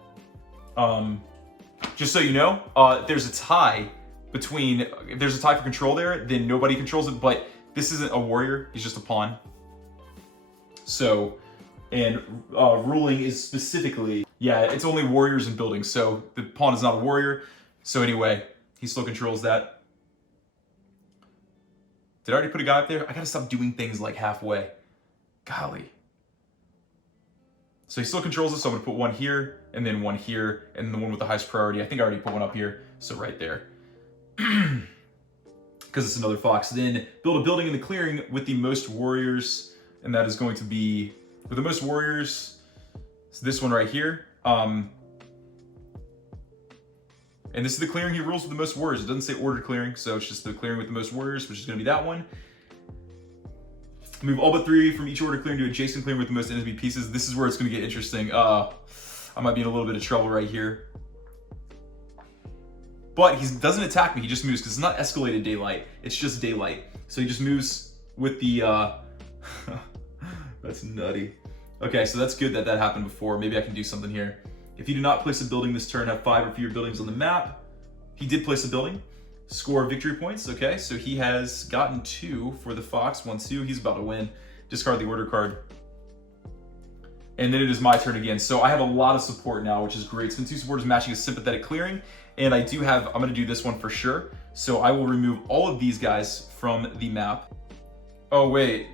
Just so you know, if there's a tie between, if there's a tie for control there, then nobody controls it, but this isn't a warrior, he's just a pawn. So, and ruling is specifically, yeah, it's only warriors and buildings, so the pawn is not a warrior. So anyway, he still controls that. Did I already put a guy up there? I gotta stop doing things like halfway. Golly. So he still controls it, so I'm gonna put 1 here, and then 1 here, and the one with the highest priority. I think I already put 1 up here, so right there. Because it's another Fox. Then build a building in the clearing with the most warriors, and that is going to be, with the most warriors, it's this one right here. And this is the clearing he rules with the most warriors. It doesn't say ordered clearing, so it's just the clearing with the most warriors, which is gonna be that one. Move all but 3 from each order clearing to adjacent clearing with the most enemy pieces. This is where it's gonna get interesting. I might be in a little bit of trouble right here. But he doesn't attack me, he just moves, because it's not escalated daylight, it's just daylight. So he just moves with the, that's nutty. Okay, so that's good that that happened before. Maybe I can do something here. If you do not place a building this turn, have 5 or fewer buildings on the map. He did place a building. Score victory points, okay? So he has gotten 2 for the Fox, 1, 2. He's about to win. Discard the order card. And then it is my turn again. So I have a lot of support now, which is great. It's been 2 supporters matching a sympathetic clearing. And I do have, I'm gonna do this one for sure. So I will remove all of these guys from the map. Oh wait,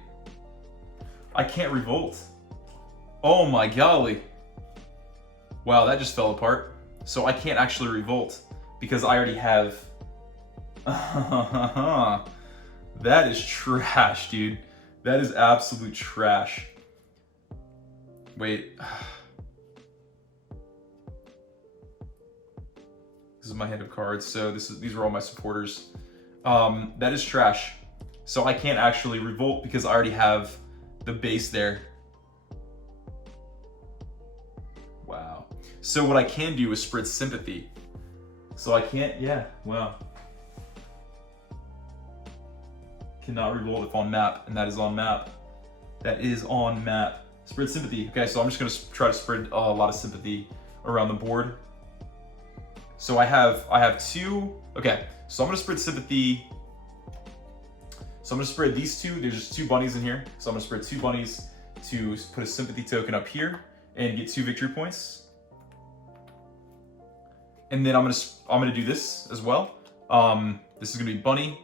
I can't revolt. Oh my golly. Wow, that just fell apart. So I can't actually revolt because I already have... That is trash, dude. That is absolute trash. Wait. This is my hand of cards, so these are all my supporters. That is trash. So I can't actually revolt because I already have the base there. Wow. So what I can do is spread sympathy. So I can't, yeah, wow. Cannot revolt if on map, and that is on map. That is on map. Spread sympathy. Okay, so I'm just gonna try to spread a lot of sympathy around the board. So I have two. Okay, so I'm gonna spread sympathy. So I'm gonna spread these two. There's just two bunnies in here. So I'm gonna spread two bunnies to put a sympathy token up here and get 2 victory points. And then I'm gonna do this as well. This is gonna be bunny,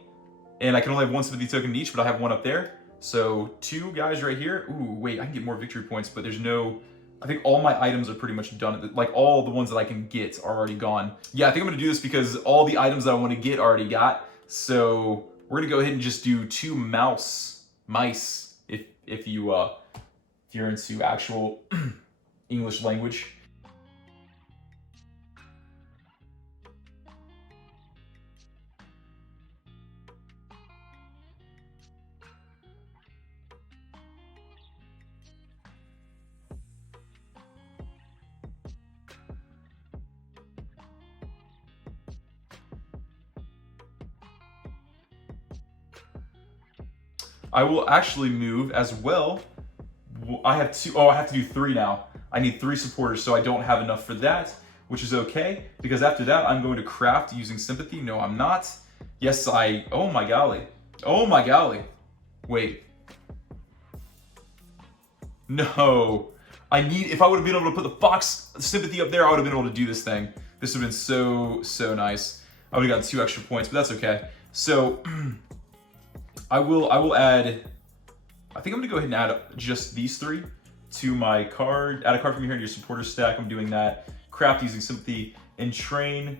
and I can only have 1 sympathy token each, but I have 1 up there. So 2 guys right here. Ooh, wait, I can get more victory points, but there's no. I think all my items are pretty much done. Like all the ones that I can get are already gone. Yeah, I think I'm gonna do this because all the items that I want to get already got. So we're gonna go ahead and just do 2 mice, if you're into actual English language. I will actually move as well. I have 2, oh, I have to do 3 now. I need 3 supporters, so I don't have enough for that, which is okay, because after that, I'm going to craft using sympathy. No, I'm not. Yes, oh my golly. Oh my golly. Wait. No. If I would have been able to put the fox sympathy up there, I would have been able to do this thing. This would have been so nice. I would have gotten 2 extra points, but that's okay. So, I will add, I think I'm gonna go ahead and add just these 3 to my card. Add a card from here to your supporter stack. I'm doing that. Craft using sympathy and train.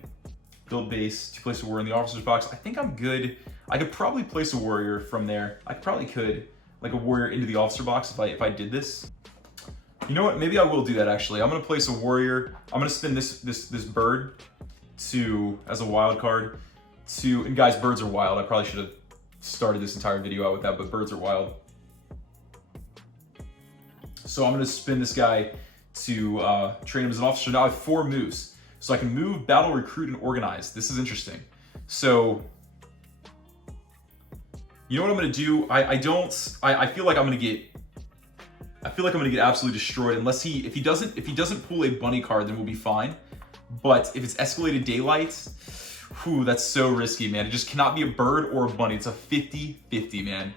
Build base to place a warrior in the officer's box. I think I'm good. I could probably place a warrior from there. I probably could, like a warrior into the officer box if I did this. You know what? Maybe I will do that actually. I'm gonna place a warrior. I'm gonna spin this bird as a wild card and guys, birds are wild. I probably should have started this entire video out with that, but birds are wild. So I'm gonna spin this guy to train him as an officer. Now I have 4 moves. So I can move, battle, recruit, and organize. This is interesting. So, you know what I'm gonna do? I feel like I'm gonna get absolutely destroyed unless if he doesn't pull a bunny card, then we'll be fine. But if it's escalated daylight, whew, that's so risky, man. It just cannot be a bird or a bunny. It's a 50-50, man.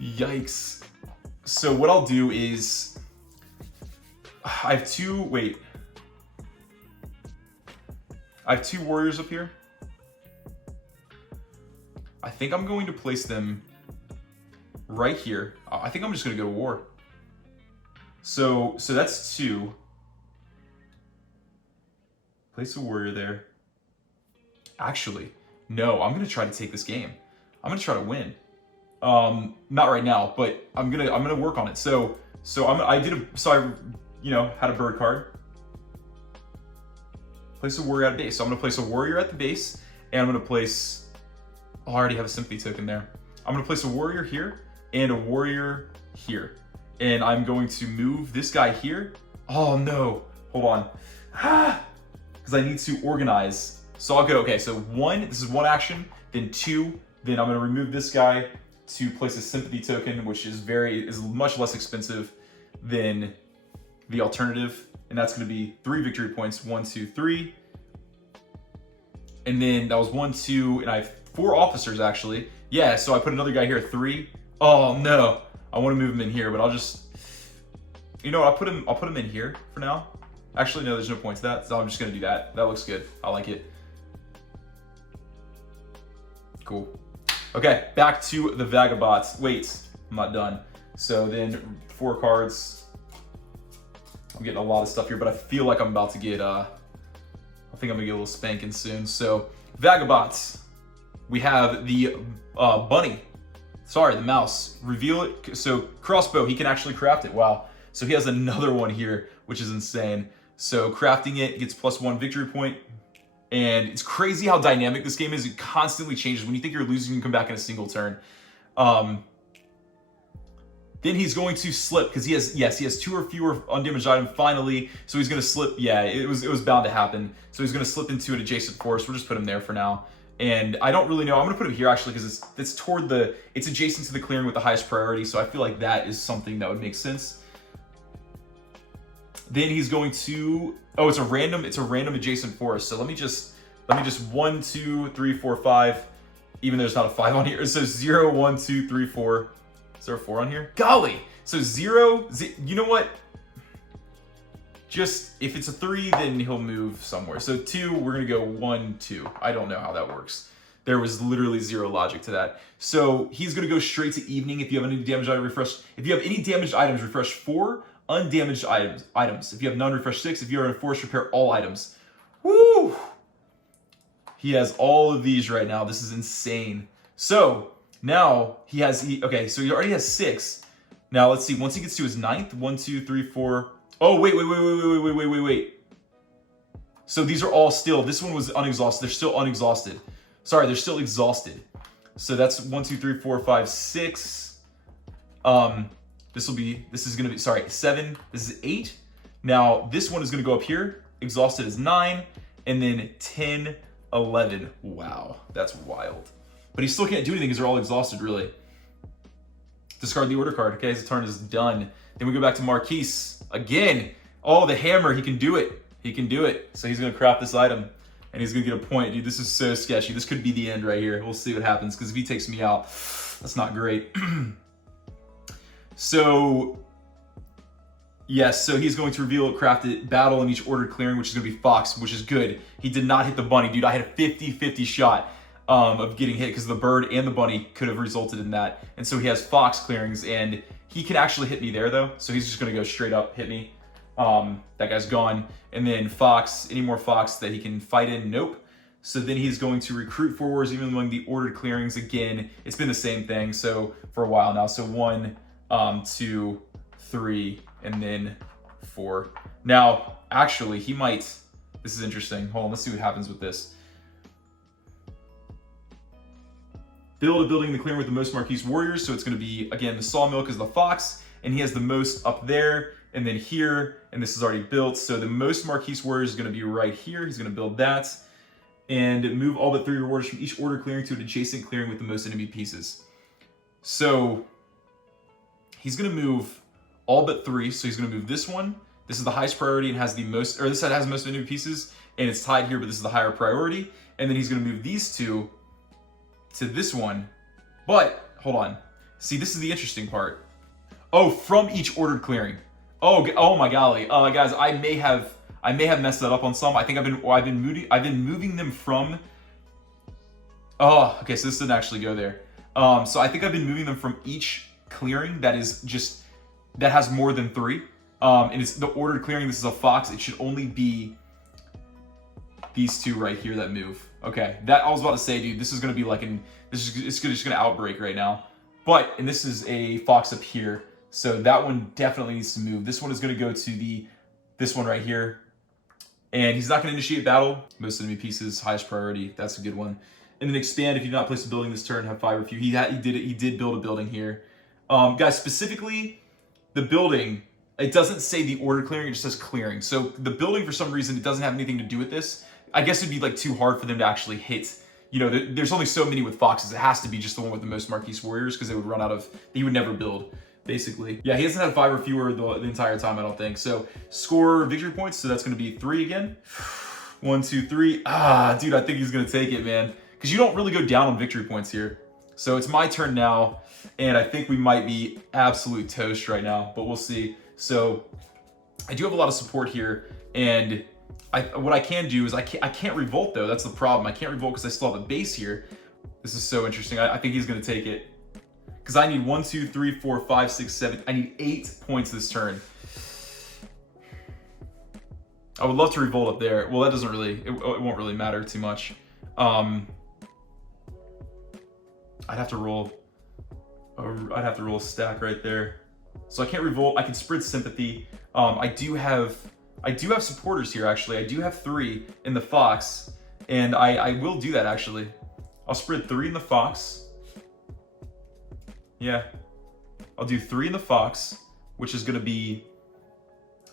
Yikes. So what I'll do is, I have 2 warriors up here. I think I'm going to place them right here. I think I'm just gonna go to war. So that's 2. Place a warrior there. Actually, no, I'm gonna try to take this game. I'm gonna try to win. Not right now, but I'm gonna work on it. So I had a bird card. Place a warrior at a base. So I'm gonna place a warrior at the base, and I'm gonna place. Oh, I already have a sympathy token there. I'm gonna place a warrior here and a warrior here, and I'm going to move this guy here. Oh no, hold on, because I need to organize. So I'll go. Okay, so 1. This is 1 action. Then 2. Then I'm gonna remove this guy to place a sympathy token, which is much less expensive than the alternative. And that's going to be 3 victory points. 1, 2, 3. And then that was 1, 2, and I have 4 officers actually. Yeah, so I put another guy here, 3. Oh no, I want to move him in here, but I'll just, you know what? I'll put him in here for now. Actually, no, there's no point to that, so I'm just going to do that. That looks good. I like it. Cool. Okay, back to the Vagabot. Wait, I'm not done. So then 4 cards. I'm getting a lot of stuff here, but I feel like I'm about to get, I think I'm gonna get a little spanking soon. So, Vagabots. We have the bunny. Sorry, the mouse. Reveal it. So, crossbow, he can actually craft it. Wow. So he has another one here, which is insane. So, crafting it gets +1 victory point. And it's crazy how dynamic this game is. It constantly changes. When you think you're losing, you can come back in a single turn. Then he's going to slip because he has 2 or fewer undamaged items finally. So he's going to slip. Yeah, it was bound to happen. So he's going to slip into an adjacent forest. We'll just put him there for now. And I don't really know. I'm going to put him here actually because it's adjacent to the clearing with the highest priority. So I feel like that is something that would make sense. Then he's going to, oh, it's a random adjacent forest. So let me just 1, 2, 3, 4, 5. Even though there's not a 5 on here. So 0, 1, 2, 3, 4. Is there a 4 on here? Golly! So 0, you know what? Just, if it's a 3, then he'll move somewhere. So 2, we're gonna go 1, 2. I don't know how that works. There was literally 0 logic to that. So he's gonna go straight to evening. If you have any damaged item, refresh. If you have any damaged items, refresh 4 undamaged items. If you have none, refresh 6. If you're in a forest, repair all items. Woo! He has all of these right now. This is insane. So now okay, so he already has 6. Now let's see, once he gets to his 9th, 1, 2, 3, 4. Oh, wait. So these are all still, this one was unexhausted. They're still unexhausted. Sorry, they're still exhausted. So that's 1, 2, 3, 4, 5, 6. This is gonna be, sorry, 7. This is 8. Now this one is gonna go up here. Exhausted is 9, and then 10, 11. Wow, that's wild. But he still can't do anything because they're all exhausted, really. Discard the order card. Okay, his turn is done. Then we go back to Marquis. Again, oh, the hammer, he can do it. He can do it. So he's gonna craft this item, and he's gonna get a point. Dude, this is so sketchy. This could be the end right here. We'll see what happens, because if he takes me out, that's not great. So, yes, so he's going to reveal a crafted battle in each ordered clearing, which is gonna be Fox, which is good. He did not hit the bunny, dude. I had a 50-50 shot of getting hit because the bird and the bunny could have resulted in that. And so he has Fox clearings, and he can actually hit me there though. So he's just gonna go straight up, hit me. That guy's gone. And then Fox, any more Fox that he can fight in? Nope. So then he's going to recruit forwards even among the ordered clearings. Again, it's been the same thing so for a while now. So 1, 2, 3, and then 4. Now, actually, he might, this is interesting. Hold on, let's see what happens with this. Build a building in the clearing with the most Marquis warriors. So it's going to be, again, the sawmill is the Fox, and he has the most up there, and then here, and this is already built. So the most Marquis warriors is going to be right here. He's going to build that, and move all but 3 rewards from each order clearing to an adjacent clearing with the most enemy pieces. So he's going to move all but 3. So he's going to move this one. This is the highest priority and has the most, or this side has the most enemy pieces, and it's tied here, but this is the higher priority. And then he's going to move these 2 to this one. But hold on, see, this is the interesting part. Oh, from each ordered clearing. Oh my golly, guys, I may have messed that up on some. I think I've been moving them from. Oh, okay, so this didn't actually go there. So I think I've been moving them from each clearing that has more than 3. And it's the ordered clearing. This is a Fox. It should only be these 2 right here that move. Okay, that I was about to say, dude. This is gonna be like it's just gonna outbreak right now. And this is a Fox up here, so that one definitely needs to move. This one is gonna go to this one right here, and he's not gonna initiate battle. Most enemy pieces, highest priority. That's a good one. And then expand. If you do not place a building this turn, have 5 or few. He did it. He did build a building here, guys. Specifically, the building. It doesn't say the order clearing. It just says clearing. So the building, for some reason, it doesn't have anything to do with this. I guess it'd be like too hard for them to actually hit. You know, there's only so many with Foxes. It has to be just the one with the most Marquis warriors, because they would run out of, he would never build, basically. Yeah, he hasn't had 5 or fewer the entire time, I don't think. So score victory points. So that's going to be 3 again. 1, 2, 3. Ah, dude, I think he's going to take it, man. Because you don't really go down on victory points here. So it's my turn now, and I think we might be absolute toast right now, but we'll see. So I do have a lot of support here, and what I can do is I can't revolt though. That's the problem. I can't revolt because I still have the base here. This is so interesting. I think he's going to take it because I need 1, 2, 3, 4, 5, 6, 7. I need 8 points this turn. I would love to revolt up there. Well, that doesn't really, it won't really matter too much. I'd have to roll a stack right there. So I can't revolt. I can spread sympathy. I do have supporters here actually. I do have 3 in the fox, and I will do that actually. I'll spread 3 in the fox. Yeah, I'll do 3 in the fox, which is going to be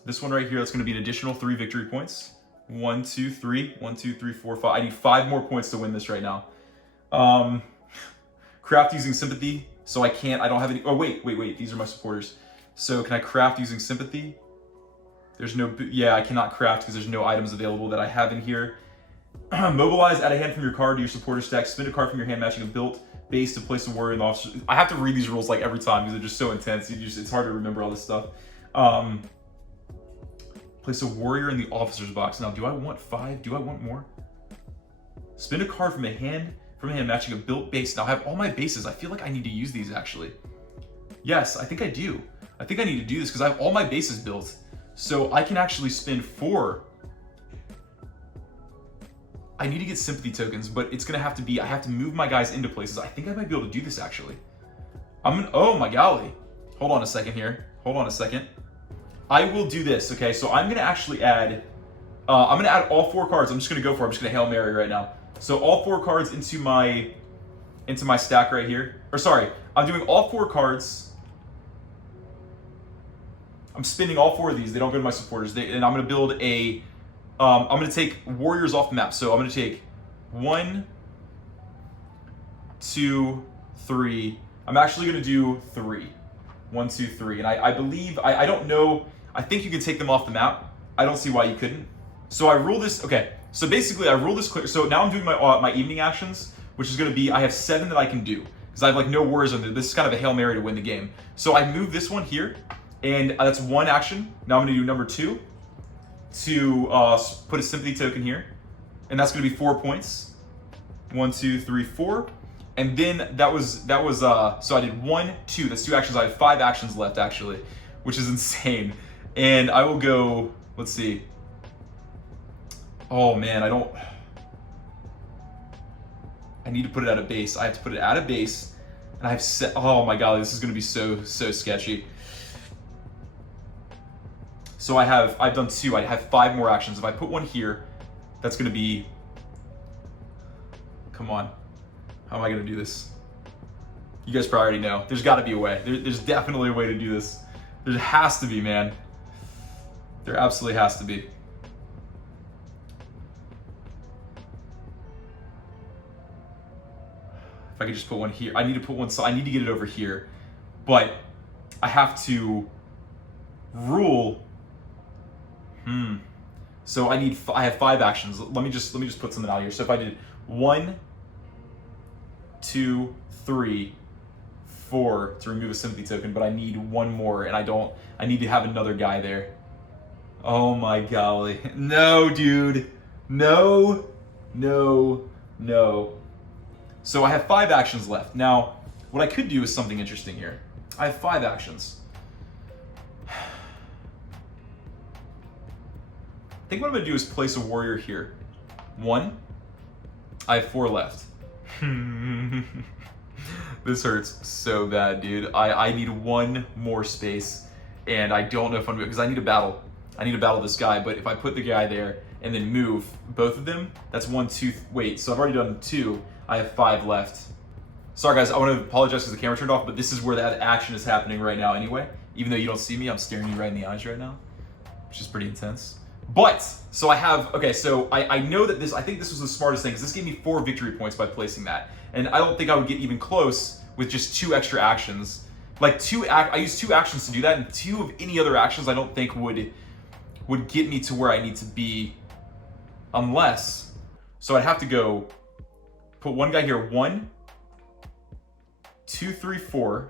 this one right here. That's going to be an additional 3 victory points. 1, 2, 3. 1, 2, 3, 4, 5. I need 5 more points to win this right now. Craft using sympathy. So I don't have any. Oh, wait. These are my supporters. So can I craft using sympathy? There's no, yeah, I cannot craft because there's no items available that I have in here. Mobilize, add a hand from your card to your supporter stack. Spin a card from your hand matching a built base to place a warrior in the officer. I have to read these rules like every time because they're just so intense. It's hard to remember all this stuff. Place a warrior in the officer's box. Now, do I want 5? Do I want more? Spin a card from a hand matching a built base. Now I have all my bases. I feel like I need to use these actually. Yes, I think I do. I think I need to do this because I have all my bases built. So I can actually spend 4. I need to get sympathy tokens, but it's gonna have to be, I have to move my guys into places. I think I might be able to do this actually. Oh my golly. Hold on a second here. Hold on a second. I will do this, okay? So I'm gonna actually add, I'm gonna add all 4 cards. I'm just gonna go for it. I'm just gonna Hail Mary right now. So all 4 cards into my stack right here. Or sorry, I'm doing all 4 cards. I'm spinning all 4 of these. They don't go to my supporters. And I'm gonna build a, I'm gonna take warriors off the map. So I'm gonna take 1, 2, 3. I'm actually gonna do 3. 1, 2, 3. And I believe, I don't know, I think you can take them off the map. I don't see why you couldn't. So I rule this, okay. So basically I rule this clear. So now I'm doing my evening actions, which is gonna be, I have 7 that I can do. Because I have like no warriors on this. This is kind of a Hail Mary to win the game. So I move this one here, and that's 1 action. Now I'm gonna do number 2 to put a sympathy token here. And that's gonna be 4 points. 1, 2, 3, 4. And then that was so I did 1, 2, that's 2 actions. I have 5 actions left actually, which is insane. And I will go, let's see. Oh man, I need to put it at a base. I have to put it at a base, and I've set, oh my god, this is gonna be so sketchy. So I've done 2, I have 5 more actions. If I put 1 here, that's gonna be, come on. How am I gonna do this? You guys probably already know. There's gotta be a way. There's definitely a way to do this. There has to be, man. There absolutely has to be. If I could just put 1 here. I need to put 1, so I need to get it over here. But I have to rule. So I have 5 actions. Let me just put something out here. So if I did 1, 2, 3, 4 to remove a sympathy token, but I need 1 more, and I need to have another guy there. Oh my golly. No, dude. No. So I have 5 actions left. Now, what I could do is something interesting here. I have 5 actions. I think what I'm gonna do is place a warrior here. 1. I have 4 left. This hurts so bad, dude. I need 1 more space, and I don't know if I'm, because I need to battle. I need to battle this guy, but if I put the guy there and then move both of them, that's 1, 2, wait, so I've already done 2. I have 5 left. Sorry guys, I want to apologize because the camera turned off, but this is where that action is happening right now anyway. Even though you don't see me, I'm staring you right in the eyes right now, which is pretty intense. But, so I have, okay, so I know that I think this was the smartest thing, because this gave me 4 victory points by placing that. And I don't think I would get even close with just 2 extra actions. Like I used 2 actions to do that, and 2 of any other actions I don't think would get me to where I need to be, unless, so I'd have to go, put 1 guy here, 1, 2, 3, 4.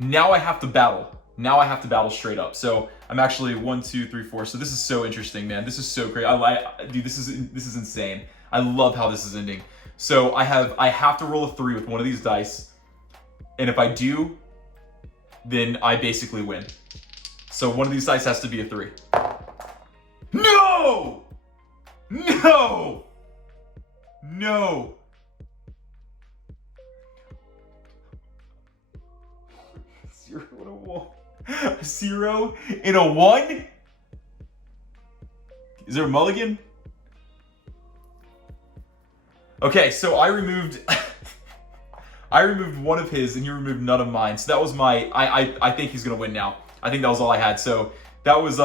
Now I have to battle. Now I have to battle straight up. So I'm actually 1, 2, 3, 4. So this is so interesting, man. This is so great. Dude, this is insane. I love how this is ending. So I have to roll a 3 with one of these dice, and if I do, then I basically win. So one of these dice has to be a 3. No! No! No! Zero and a 1. 0 and a 1? Is there a mulligan? Okay, so I removed I removed one of his and he removed none of mine. So that was my I think he's gonna win now. I think that was all I had. So that was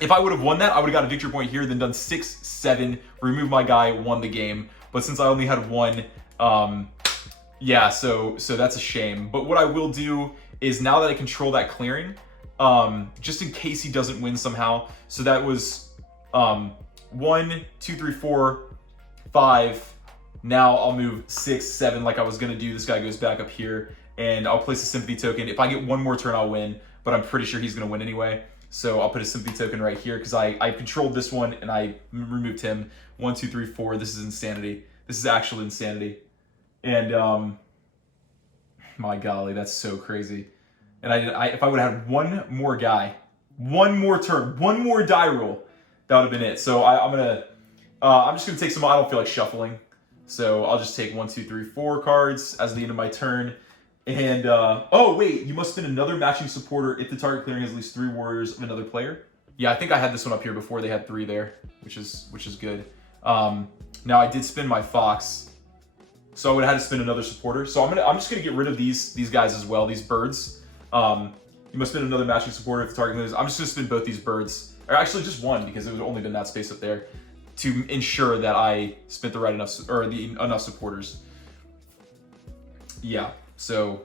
if I would have won that, I would have got a victory point here, then done 6, 7, removed my guy, won the game. But since I only had one, yeah, so that's a shame. But what I will do is now that I control that clearing, just in case he doesn't win somehow. So that was 1, 2, 3, 4, 5. Now I'll move 6, 7 like I was gonna do. This guy goes back up here and I'll place a sympathy token. If I get one more turn, I'll win, but I'm pretty sure he's gonna win anyway. So I'll put a sympathy token right here because I controlled this one and I removed him. 1, 2, 3, 4. This is insanity. This is actual insanity. And my golly, that's so crazy. And if I would have had one more guy, one more turn, one more die roll, that would have been it. So I'm just gonna take some. I don't feel like shuffling, so I'll just take 1, 2, 3, 4 cards as the end of my turn. And oh wait, you must spin another matching supporter if the target clearing has at least 3 warriors of another player. Yeah, I think I had this one up here before. They had 3 there, which is good. Now I did spin my fox, so I would have had to spin another supporter. So I'm just gonna get rid of these guys as well. These birds. You must spin another matching supporter if the target clears. I'm just gonna spin both these birds, or actually just one because it would only been that space up there, to ensure that I spent the right enough or enough supporters. Yeah. So,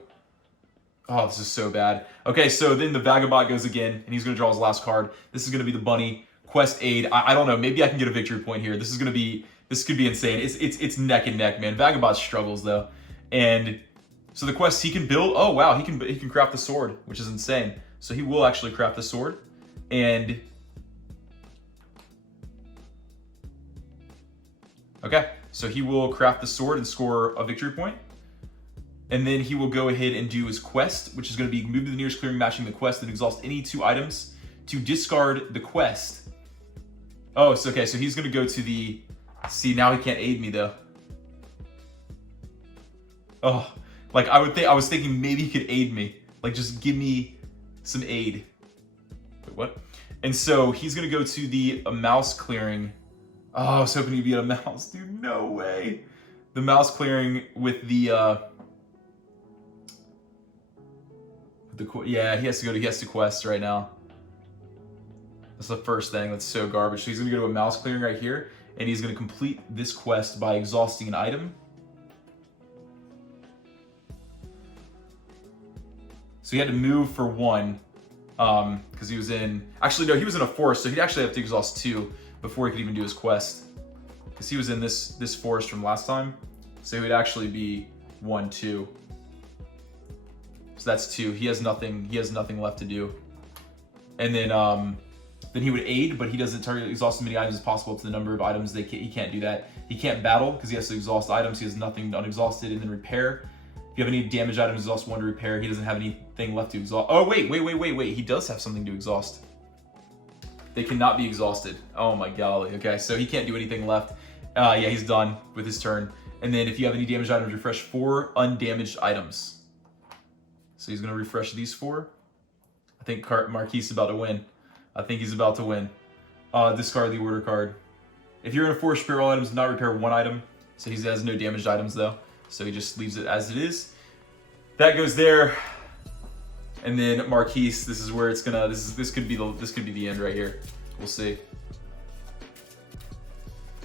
oh, this is so bad. Okay, so then the Vagabot goes again, and he's gonna draw his last card. This is gonna be the bunny quest aid. I don't know. Maybe I can get a victory point here. This could be insane. It's neck and neck, man. Vagabot struggles though, and so the quest he can build. Oh wow, he can craft the sword, which is insane. So he will actually craft the sword, and okay, so he will craft the sword and score a victory point. And then he will go ahead and do his quest, which is going to be move to the nearest clearing matching the quest and exhaust any 2 items to discard the quest. Oh, so okay, so he's going to go to the... See, now he can't aid me though. Oh, like I was thinking maybe he could aid me. Like just give me some aid. Wait, what? And so he's going to go to the mouse clearing. Oh, I was hoping he'd be a mouse, dude. No way. The mouse clearing with the... yeah, he has to quest right now. That's the first thing. That's so garbage. So he's gonna go to a mouse clearing right here, and he's gonna complete this quest by exhausting an item. So he had to move for 1, because he was in. Actually, no, he was in a forest, so he'd actually have to exhaust 2 before he could even do his quest. Because he was in this forest from last time, so it would actually be 1, 2. So that's 2. He has nothing left to do. And then he would aid, but he doesn't target exhaust as many items as possible to the number of items he can't do that. He can't battle because he has to exhaust items. He has nothing unexhausted. And then repair. If you have any damage items, exhaust 1 to repair. He doesn't have anything left to exhaust. Oh wait. He does have something to exhaust. They cannot be exhausted. Oh my golly. Okay, so he can't do anything left. Yeah, he's done with his turn. And then if you have any damaged items, refresh 4 undamaged items. So he's going to refresh these 4. I think Marquis is about to win. I think he's about to win. Discard the order card. If you're in a forest, repair all items, not repair 1 item. So he has no damaged items though. So he just leaves it as it is. That goes there. And then Marquis, this is where it's gonna. This could be the end right here. We'll see.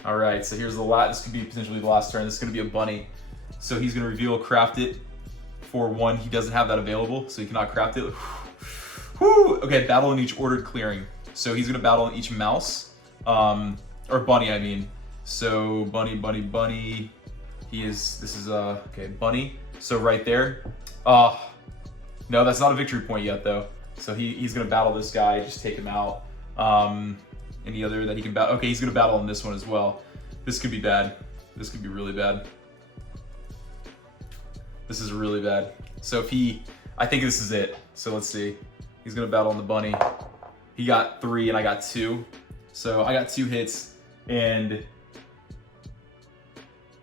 All right. So here's the last. This could be potentially the last turn. This is gonna be a bunny. So he's gonna reveal, craft it. For 1, he doesn't have that available, so he cannot craft it. Whew. Okay, battle in each ordered clearing. So he's gonna battle in each mouse, or bunny, I mean. So bunny. This is okay, bunny. So right there. No, that's not a victory point yet though. So he's gonna battle this guy, just take him out. Any other that he can battle? Okay, he's gonna battle in this one as well. This could be bad. This could be really bad. This is really bad. So I think this is it. So let's see. He's gonna battle on the bunny. He got 3 and I got 2. So I got 2 hits, and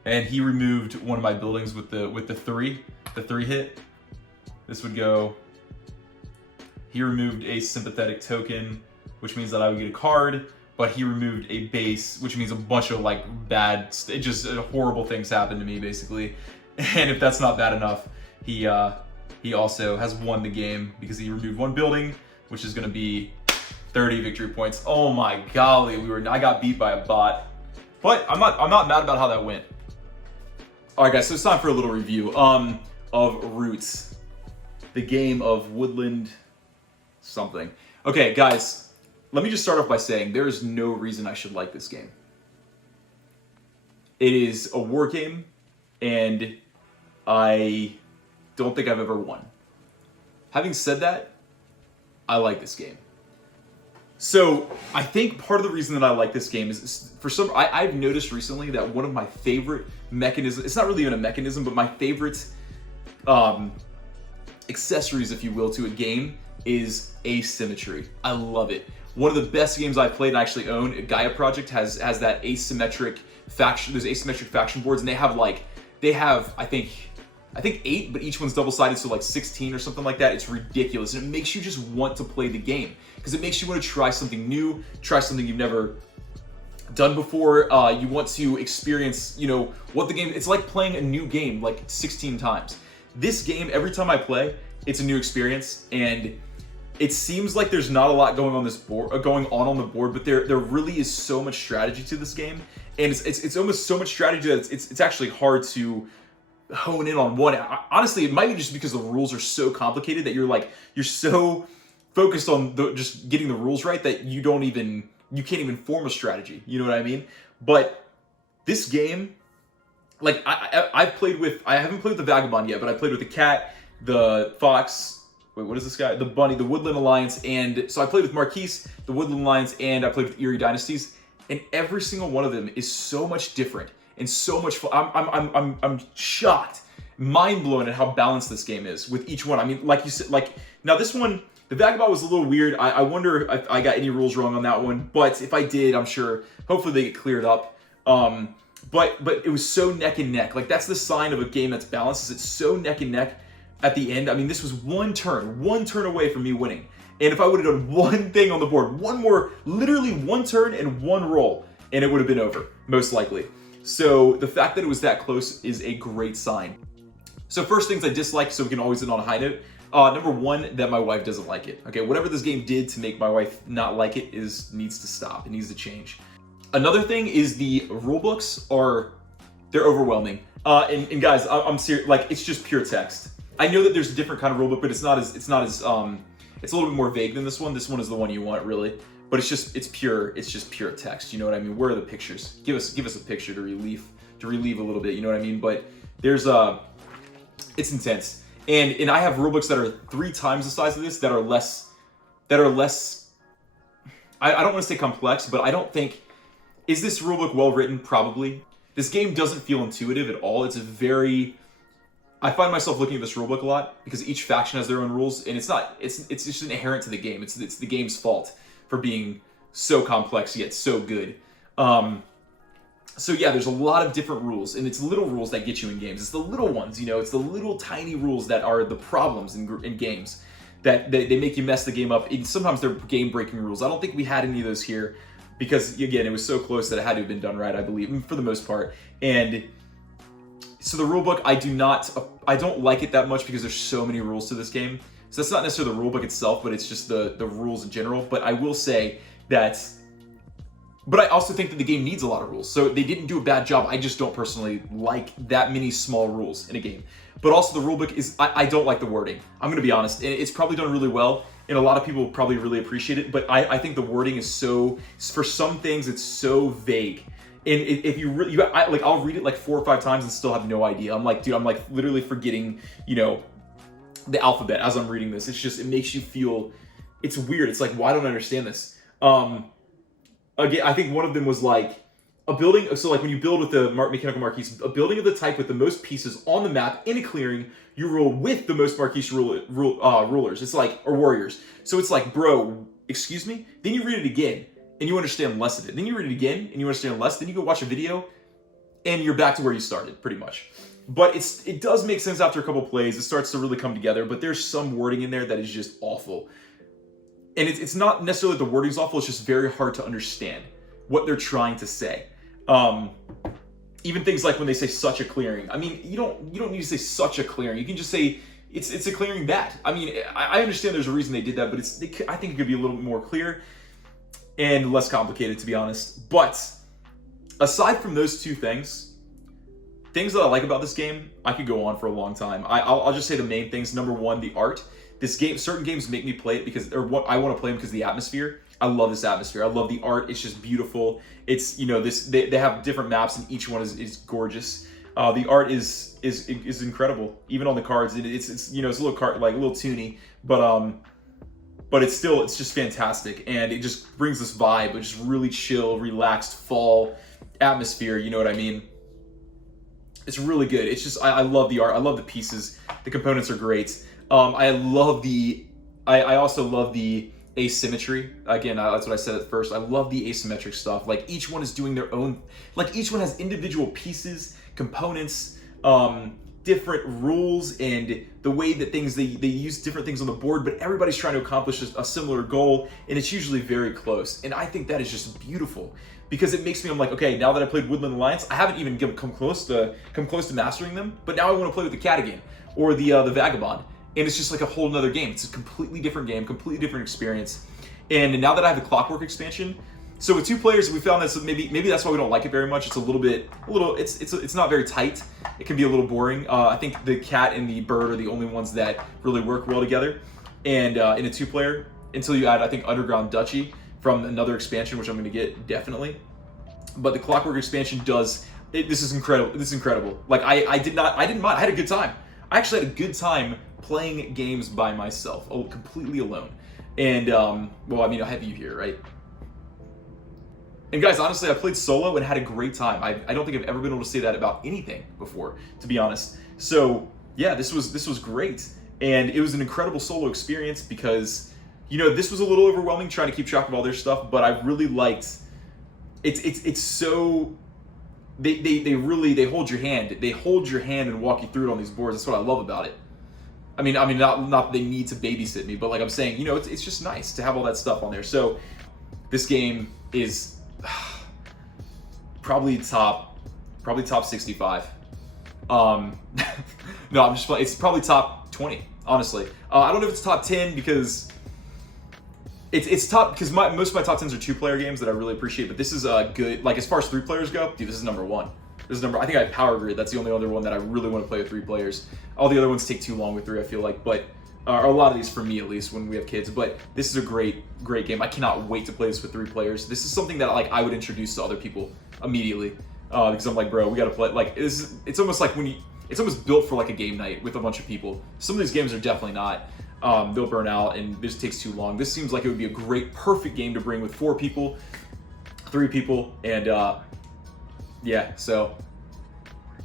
he removed one of my buildings with the 3 hit. This would go. He removed a sympathetic token, which means that I would get a card, but he removed a base, which means a bunch of like bad, just horrible things happened to me basically. And if that's not bad enough, he also has won the game because he removed 1 building, which is going to be 30 victory points. Oh my golly, I got beat by a bot, but I'm not mad about how that went. All right, guys, so it's time for a little review of Roots, the game of Woodland something. Okay, guys, let me just start off by saying there is no reason I should like this game. It is a war game, and I don't think I've ever won. Having said that, I like this game. So I think part of the reason that I like this game is I've noticed recently that one of my favorite mechanisms, it's not really even a mechanism, but my favorite accessories, if you will, to a game is asymmetry. I love it. One of the best games I've played and actually own, Gaia Project, has that asymmetric faction, those asymmetric faction boards, and they have I think 8, but each one's double-sided, so like 16 or something like that. It's ridiculous, and it makes you just want to play the game because it makes you want to try something new, try something you've never done before. You want to experience, what the game. It's like playing a new game like 16 times. This game, every time I play, it's a new experience, and it seems like there's not a lot going on the board, but there really is so much strategy to this game, and it's almost so much strategy that it's actually hard to hone in on one. Honestly, it might be just because the rules are so complicated that you're so focused on just getting the rules right that you can't even form a strategy. You know what I mean? But this game, like I haven't played with the Vagabond yet, but I played with the cat, the fox. Wait, what is this guy? The bunny, the Woodland Alliance, and so I played with Marquis, the Woodland Alliance, and I played with Eerie Dynasties, and every single one of them is so much different and so much fun. I'm shocked, mind blown at how balanced this game is with each one. I mean, like you said, now this one, the Vagabot was a little weird. I wonder if I got any rules wrong on that one, but if I did, I'm sure hopefully they get cleared up. But it was so neck and neck. Like that's the sign of a game that's balanced. Is it's so neck and neck at the end. I mean, this was one turn away from me winning. And if I would have done one thing on the board, literally one turn and one roll, and it would have been over, most likely. So the fact that it was that close is a great sign. So first things I dislike, so we can always end on a high note. Number 1, that my wife doesn't like it. Okay, whatever this game did to make my wife not like it needs to stop. It needs to change. Another thing is the rulebooks they're overwhelming. And guys, I'm serious. Like it's just pure text. I know that there's a different kind of rulebook, but it's a little bit more vague than this one. This one is the one you want, really. But it's just pure text. You know what I mean? Where are the pictures? Give us a picture to relieve a little bit. You know what I mean? But it's intense. And I have rulebooks that are 3 times the size of this that are less. I don't want to say complex, but I don't think. Is this rulebook well written? Probably. This game doesn't feel intuitive at all. I find myself looking at this rulebook a lot because each faction has their own rules, and it's just inherent to the game. It's the game's fault for being so complex yet so good. So yeah, there's a lot of different rules, and it's little rules that get you in games. It's the little ones, it's the little tiny rules that are the problems in games that they make you mess the game up. Sometimes they're game-breaking rules. I don't think we had any of those here because, again, it was so close that it had to have been done right, I believe, for the most part. And so the rulebook, I don't like it that much because there's so many rules to this game. So that's not necessarily the rulebook itself, but it's just the rules in general. But I will say that. But I also think that the game needs a lot of rules. So they didn't do a bad job. I just don't personally like that many small rules in a game. But also the rulebook is, I don't like the wording. I'm going to be honest. It's probably done really well, and a lot of people probably really appreciate it. But I think the wording is for some things, it's so vague. And if you really, I'll read it like 4 or 5 times and still have no idea. I'm like, dude, I'm like literally forgetting, the alphabet as I'm reading this. It makes you feel, it's weird. It's like, why don't I understand this? Again, I think one of them was like, a building, so like when you build with the mechanical Marquis, a building of the type with the most pieces on the map in a clearing, you roll with the most Marquis rulers. It's like, or warriors. So it's like, bro, excuse me? Then you read it again, and you understand less of it. Then you read it again, and you understand less. Then you go watch a video, and you're back to where you started, pretty much. But it does make sense after a couple plays. It starts to really come together, but there's some wording in there that is just awful. And it's not necessarily the wording's awful, it's just very hard to understand what they're trying to say. Even things like when they say such a clearing. I mean, you don't need to say such a clearing. You can just say it's a clearing that. I mean, I understand there's a reason they did that, but I think it could be a little bit more clear and less complicated, to be honest. But aside from those two things that I like about this game, I could go on for a long time. I'll just say the main things. Number one, the art. This game, certain games make me play it I want to play them because of the atmosphere. I love this atmosphere. I love the art. It's just beautiful. It's, they have different maps and each one is gorgeous. The art is incredible. Even on the cards, it's a little card, like a little toony, but it's just fantastic, and it just brings this vibe of just really chill, relaxed fall atmosphere. You know what I mean? It's really good. It's just I love the art. I love the pieces. The components are great. I also love the asymmetry. Again, that's what I said at first. I love the asymmetric stuff. Like each one is doing their own, like each one has individual pieces, components, different rules, and the way that they use different things on the board, but everybody's trying to accomplish a similar goal, and it's usually very close. And I think that is just beautiful because it makes me, I'm like, okay, now that I played Woodland Alliance, I haven't even come close to mastering them, but now I want to play with the cat again, or the Vagabond. And it's just like a whole nother game. It's a completely different game, completely different experience. And now that I have the Clockwork expansion, so with 2 players, we found that maybe that's why we don't like it very much. It's it's not very tight. It can be a little boring. I think the cat and the bird are the only ones that really work well together. And in a 2-player, until you add, I think, Underground Duchy from another expansion, which I'm going to get definitely. But the Clockwork expansion does. This is incredible. This is incredible. Like I didn't mind. I had a good time. I actually had a good time playing games by myself, completely alone. And, well, I mean, I have you here, right? And guys, honestly, I played solo and had a great time. I don't think I've ever been able to say that about anything before, to be honest. So, yeah, this was great. And it was an incredible solo experience because, this was a little overwhelming trying to keep track of all their stuff, but I really liked, it's so, they hold your hand. They hold your hand and walk you through it on these boards. That's what I love about it. I mean, not that they need to babysit me, but like I'm saying, it's just nice to have all that stuff on there. So this game is probably top 65. No, I'm just playing. It's probably top 20, honestly. I don't know if it's top 10 because it's top because most of my top 10s are 2-player games that I really appreciate. But this is good. Like as far as 3 players go, dude, this is number 1. I think I have Power Grid. That's the only other one that I really want to play with 3 players. All the other ones take too long with 3, I feel like, but a lot of these for me at least when we have kids. But this is a great game. I cannot wait to play this with 3 players. This is something that I would introduce to other people immediately because I'm like, bro, we got to play. Like it's almost like it's almost built for like a game night with a bunch of people. Some of these games are definitely not. They'll burn out and this takes too long. This seems like it would be a great, perfect game to bring with 4 people, 3 people, and yeah, so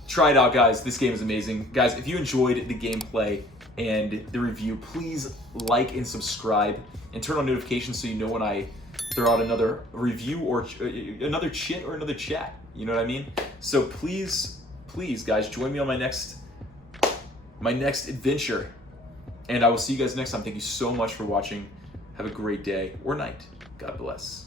try it out, guys. This game is amazing. Guys, if you enjoyed the gameplay and the review, please like and subscribe and turn on notifications so you know when I throw out another review or another chit or another chat. You know what I mean? So please, guys, join me on my next adventure. And I will see you guys next time. Thank you so much for watching. Have a great day or night. God bless.